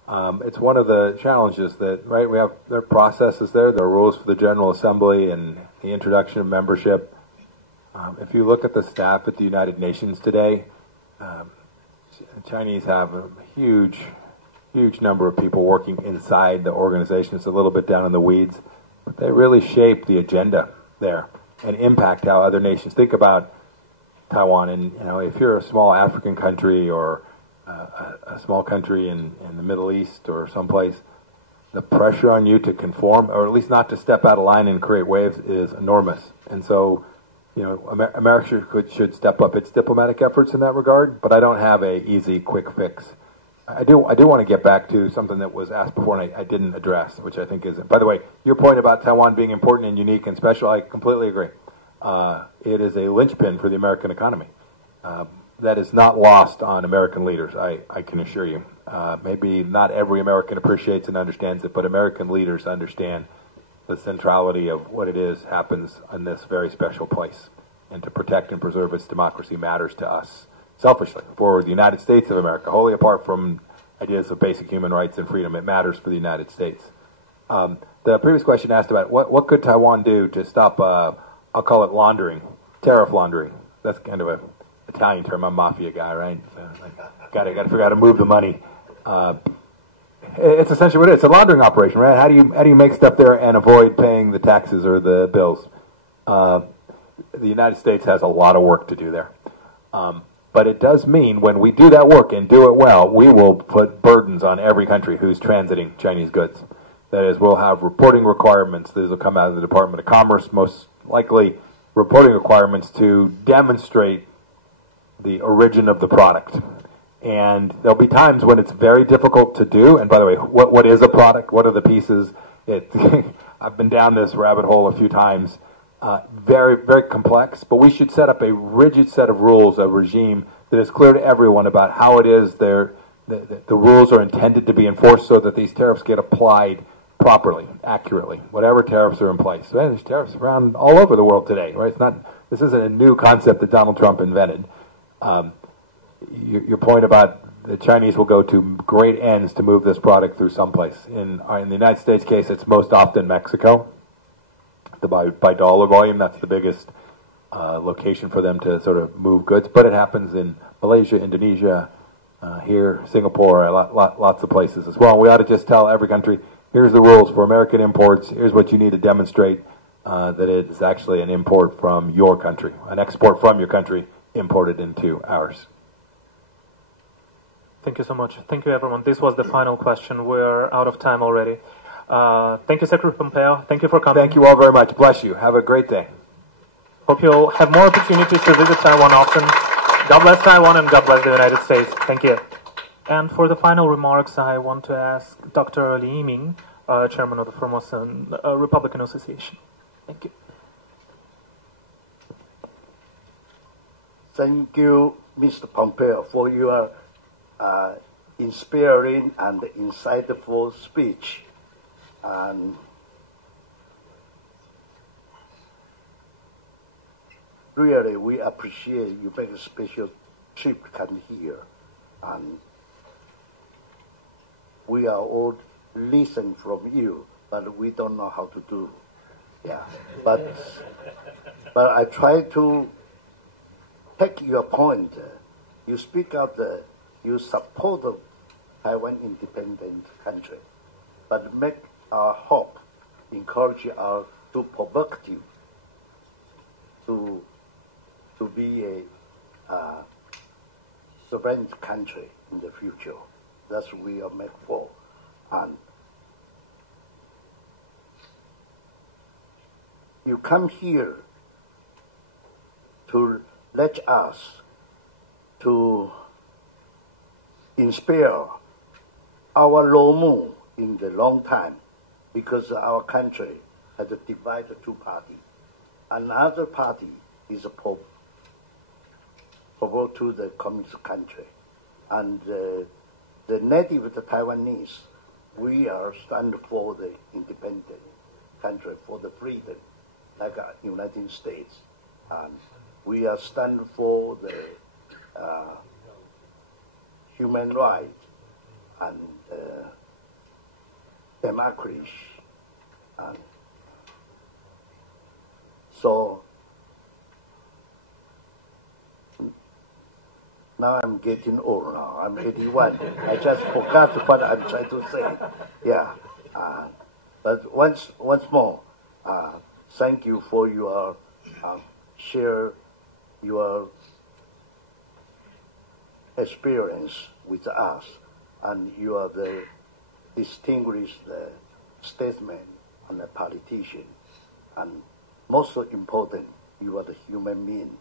It's one of the challenges that, right, there are processes there are rules for the General Assembly and the introduction of membership. If you look at the staff at the United Nations today, the Chinese have a huge number of people working inside the organization. It's a little bit down in the weeds, but they really shape the agenda there and impact how other nations think about Taiwan. And, if you're a small African country or a small country in the Middle East or someplace, the pressure on you to conform, or at least not to step out of line and create waves, is enormous. And so, America should step up its diplomatic efforts in that regard, but I don't have a easy, quick fix. I do want to get back to something that was asked before and I didn't address, which I think is, by the way, your point about Taiwan being important and unique and special, I completely agree. It is a linchpin for the American economy. That is not lost on American leaders, I can assure you. Maybe not every American appreciates and understands it, but American leaders understand the centrality of what it is happens in this very special place. And to protect and preserve its democracy matters to us, selfishly, for the United States of America, wholly apart from ideas of basic human rights and freedom. It matters for the United States. The previous question asked about what could Taiwan do to stop, I'll call it laundering, tariff laundering. That's kind of an Italian term. I'm a mafia guy, right? So, got to figure out how to move the money. It's essentially what it is. It's a laundering operation, right? How do you make stuff there and avoid paying the taxes or the bills? The United States has a lot of work to do there. But it does mean when we do that work and do it well, we will put burdens on every country who's transiting Chinese goods. That is, we'll have reporting requirements. These will come out of the Department of Commerce, most likely reporting requirements to demonstrate the origin of the product. And there'll be times when it's very difficult to do. And by the way, what is a product? What are the pieces? I've been down this rabbit hole a few times. Very, very complex, but we should set up a rigid set of rules, a regime that is clear to everyone about how it is the rules are intended to be enforced so that these tariffs get applied properly, accurately, whatever tariffs are in place. So, there's tariffs around all over the world today, right? This isn't a new concept that Donald Trump invented. Your point about the Chinese will go to great ends to move this product through someplace. In the United States case, it's most often Mexico. By dollar volume, that's the biggest location for them to sort of move goods. But it happens in Malaysia, Indonesia, here, Singapore, lots of places as well. We ought to just tell every country, here's the rules for American imports. Here's what you need to demonstrate that it is actually an import from your country, an export from your country imported into ours. Thank you so much. Thank you, everyone. This was the final question. We're out of time already. Thank you, Secretary Pompeo. Thank you for coming. Thank you all very much. Bless you. Have a great day. Hope you'll have more opportunities to visit Taiwan often. God bless Taiwan and God bless the United States. Thank you. And for the final remarks, I want to ask Dr. Li Yiming, Chairman of the Formosan Republican Association. Thank you. Thank you, Mr. Pompeo, for your inspiring and insightful speech. And really, we appreciate you make a special trip to come here. And we are all listen from you, but we don't know how to do. Yeah, but I try to take your point. You speak out you support the Taiwan independent country, but make our hope, encourage our to provocative to be a sovereign country in the future. That's what we are made for. And you come here to let us to inspire our Lomu in the long time, because our country has divided two parties. Another party is proposed to the communist country. And the native Taiwanese, we are stand for the independent country, for the freedom, like United States. And we are stand for the human rights and democracy. And so now I'm getting old now. I'm 81. I just forgot what I'm trying to say. Yeah. But once more, thank you for your share your experience with us, and you are the distinguished statesman and a politician, and most important, you are the human being,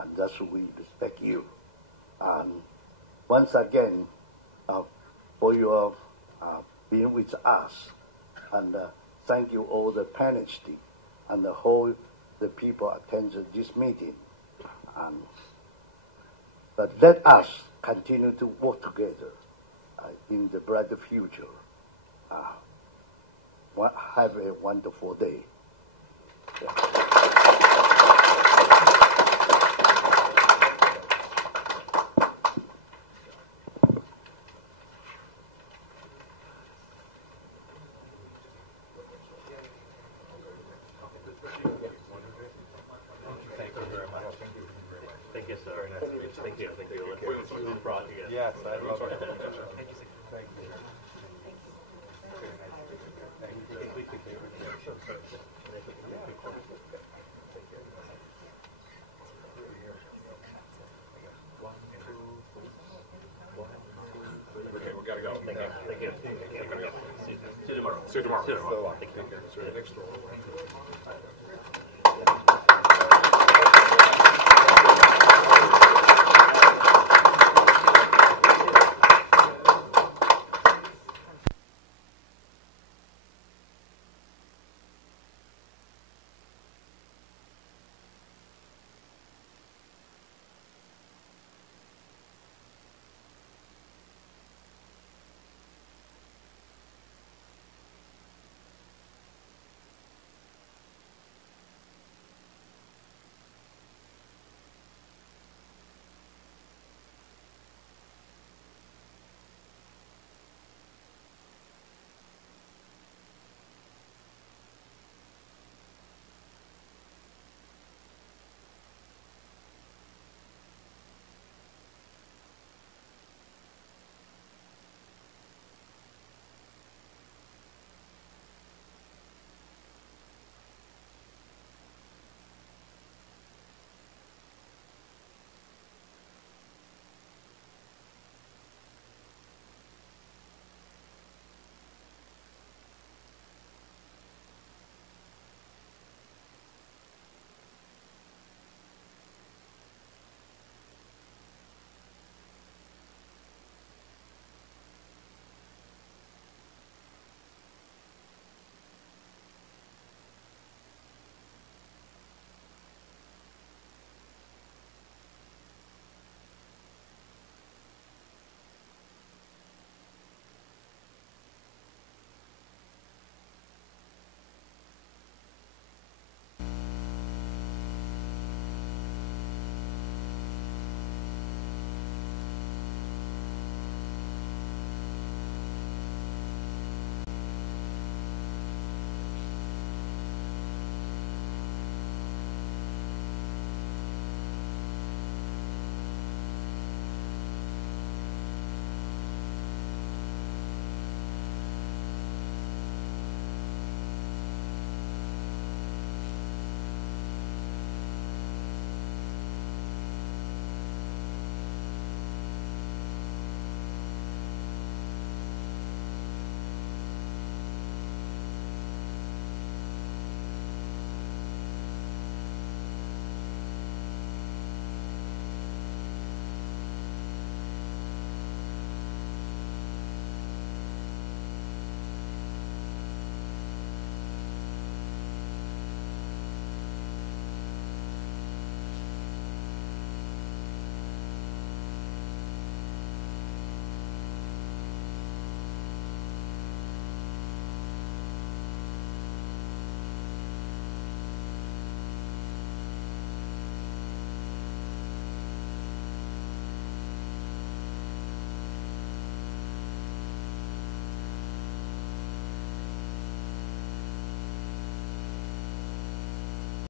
and that's we respect you. And once again, for your being with us, and thank you all the panelists and the people attended this meeting. But let us continue to work together in the brighter future. Have a wonderful day. Yeah. Thank you, sir. Very nice to meet you. Thank you. Thank you. You brought you. Yes, I love it. Thank you. Okay, we gotta go. Thank you. Thank you. See you tomorrow. See you tomorrow. See you tomorrow. Thank you. Next door.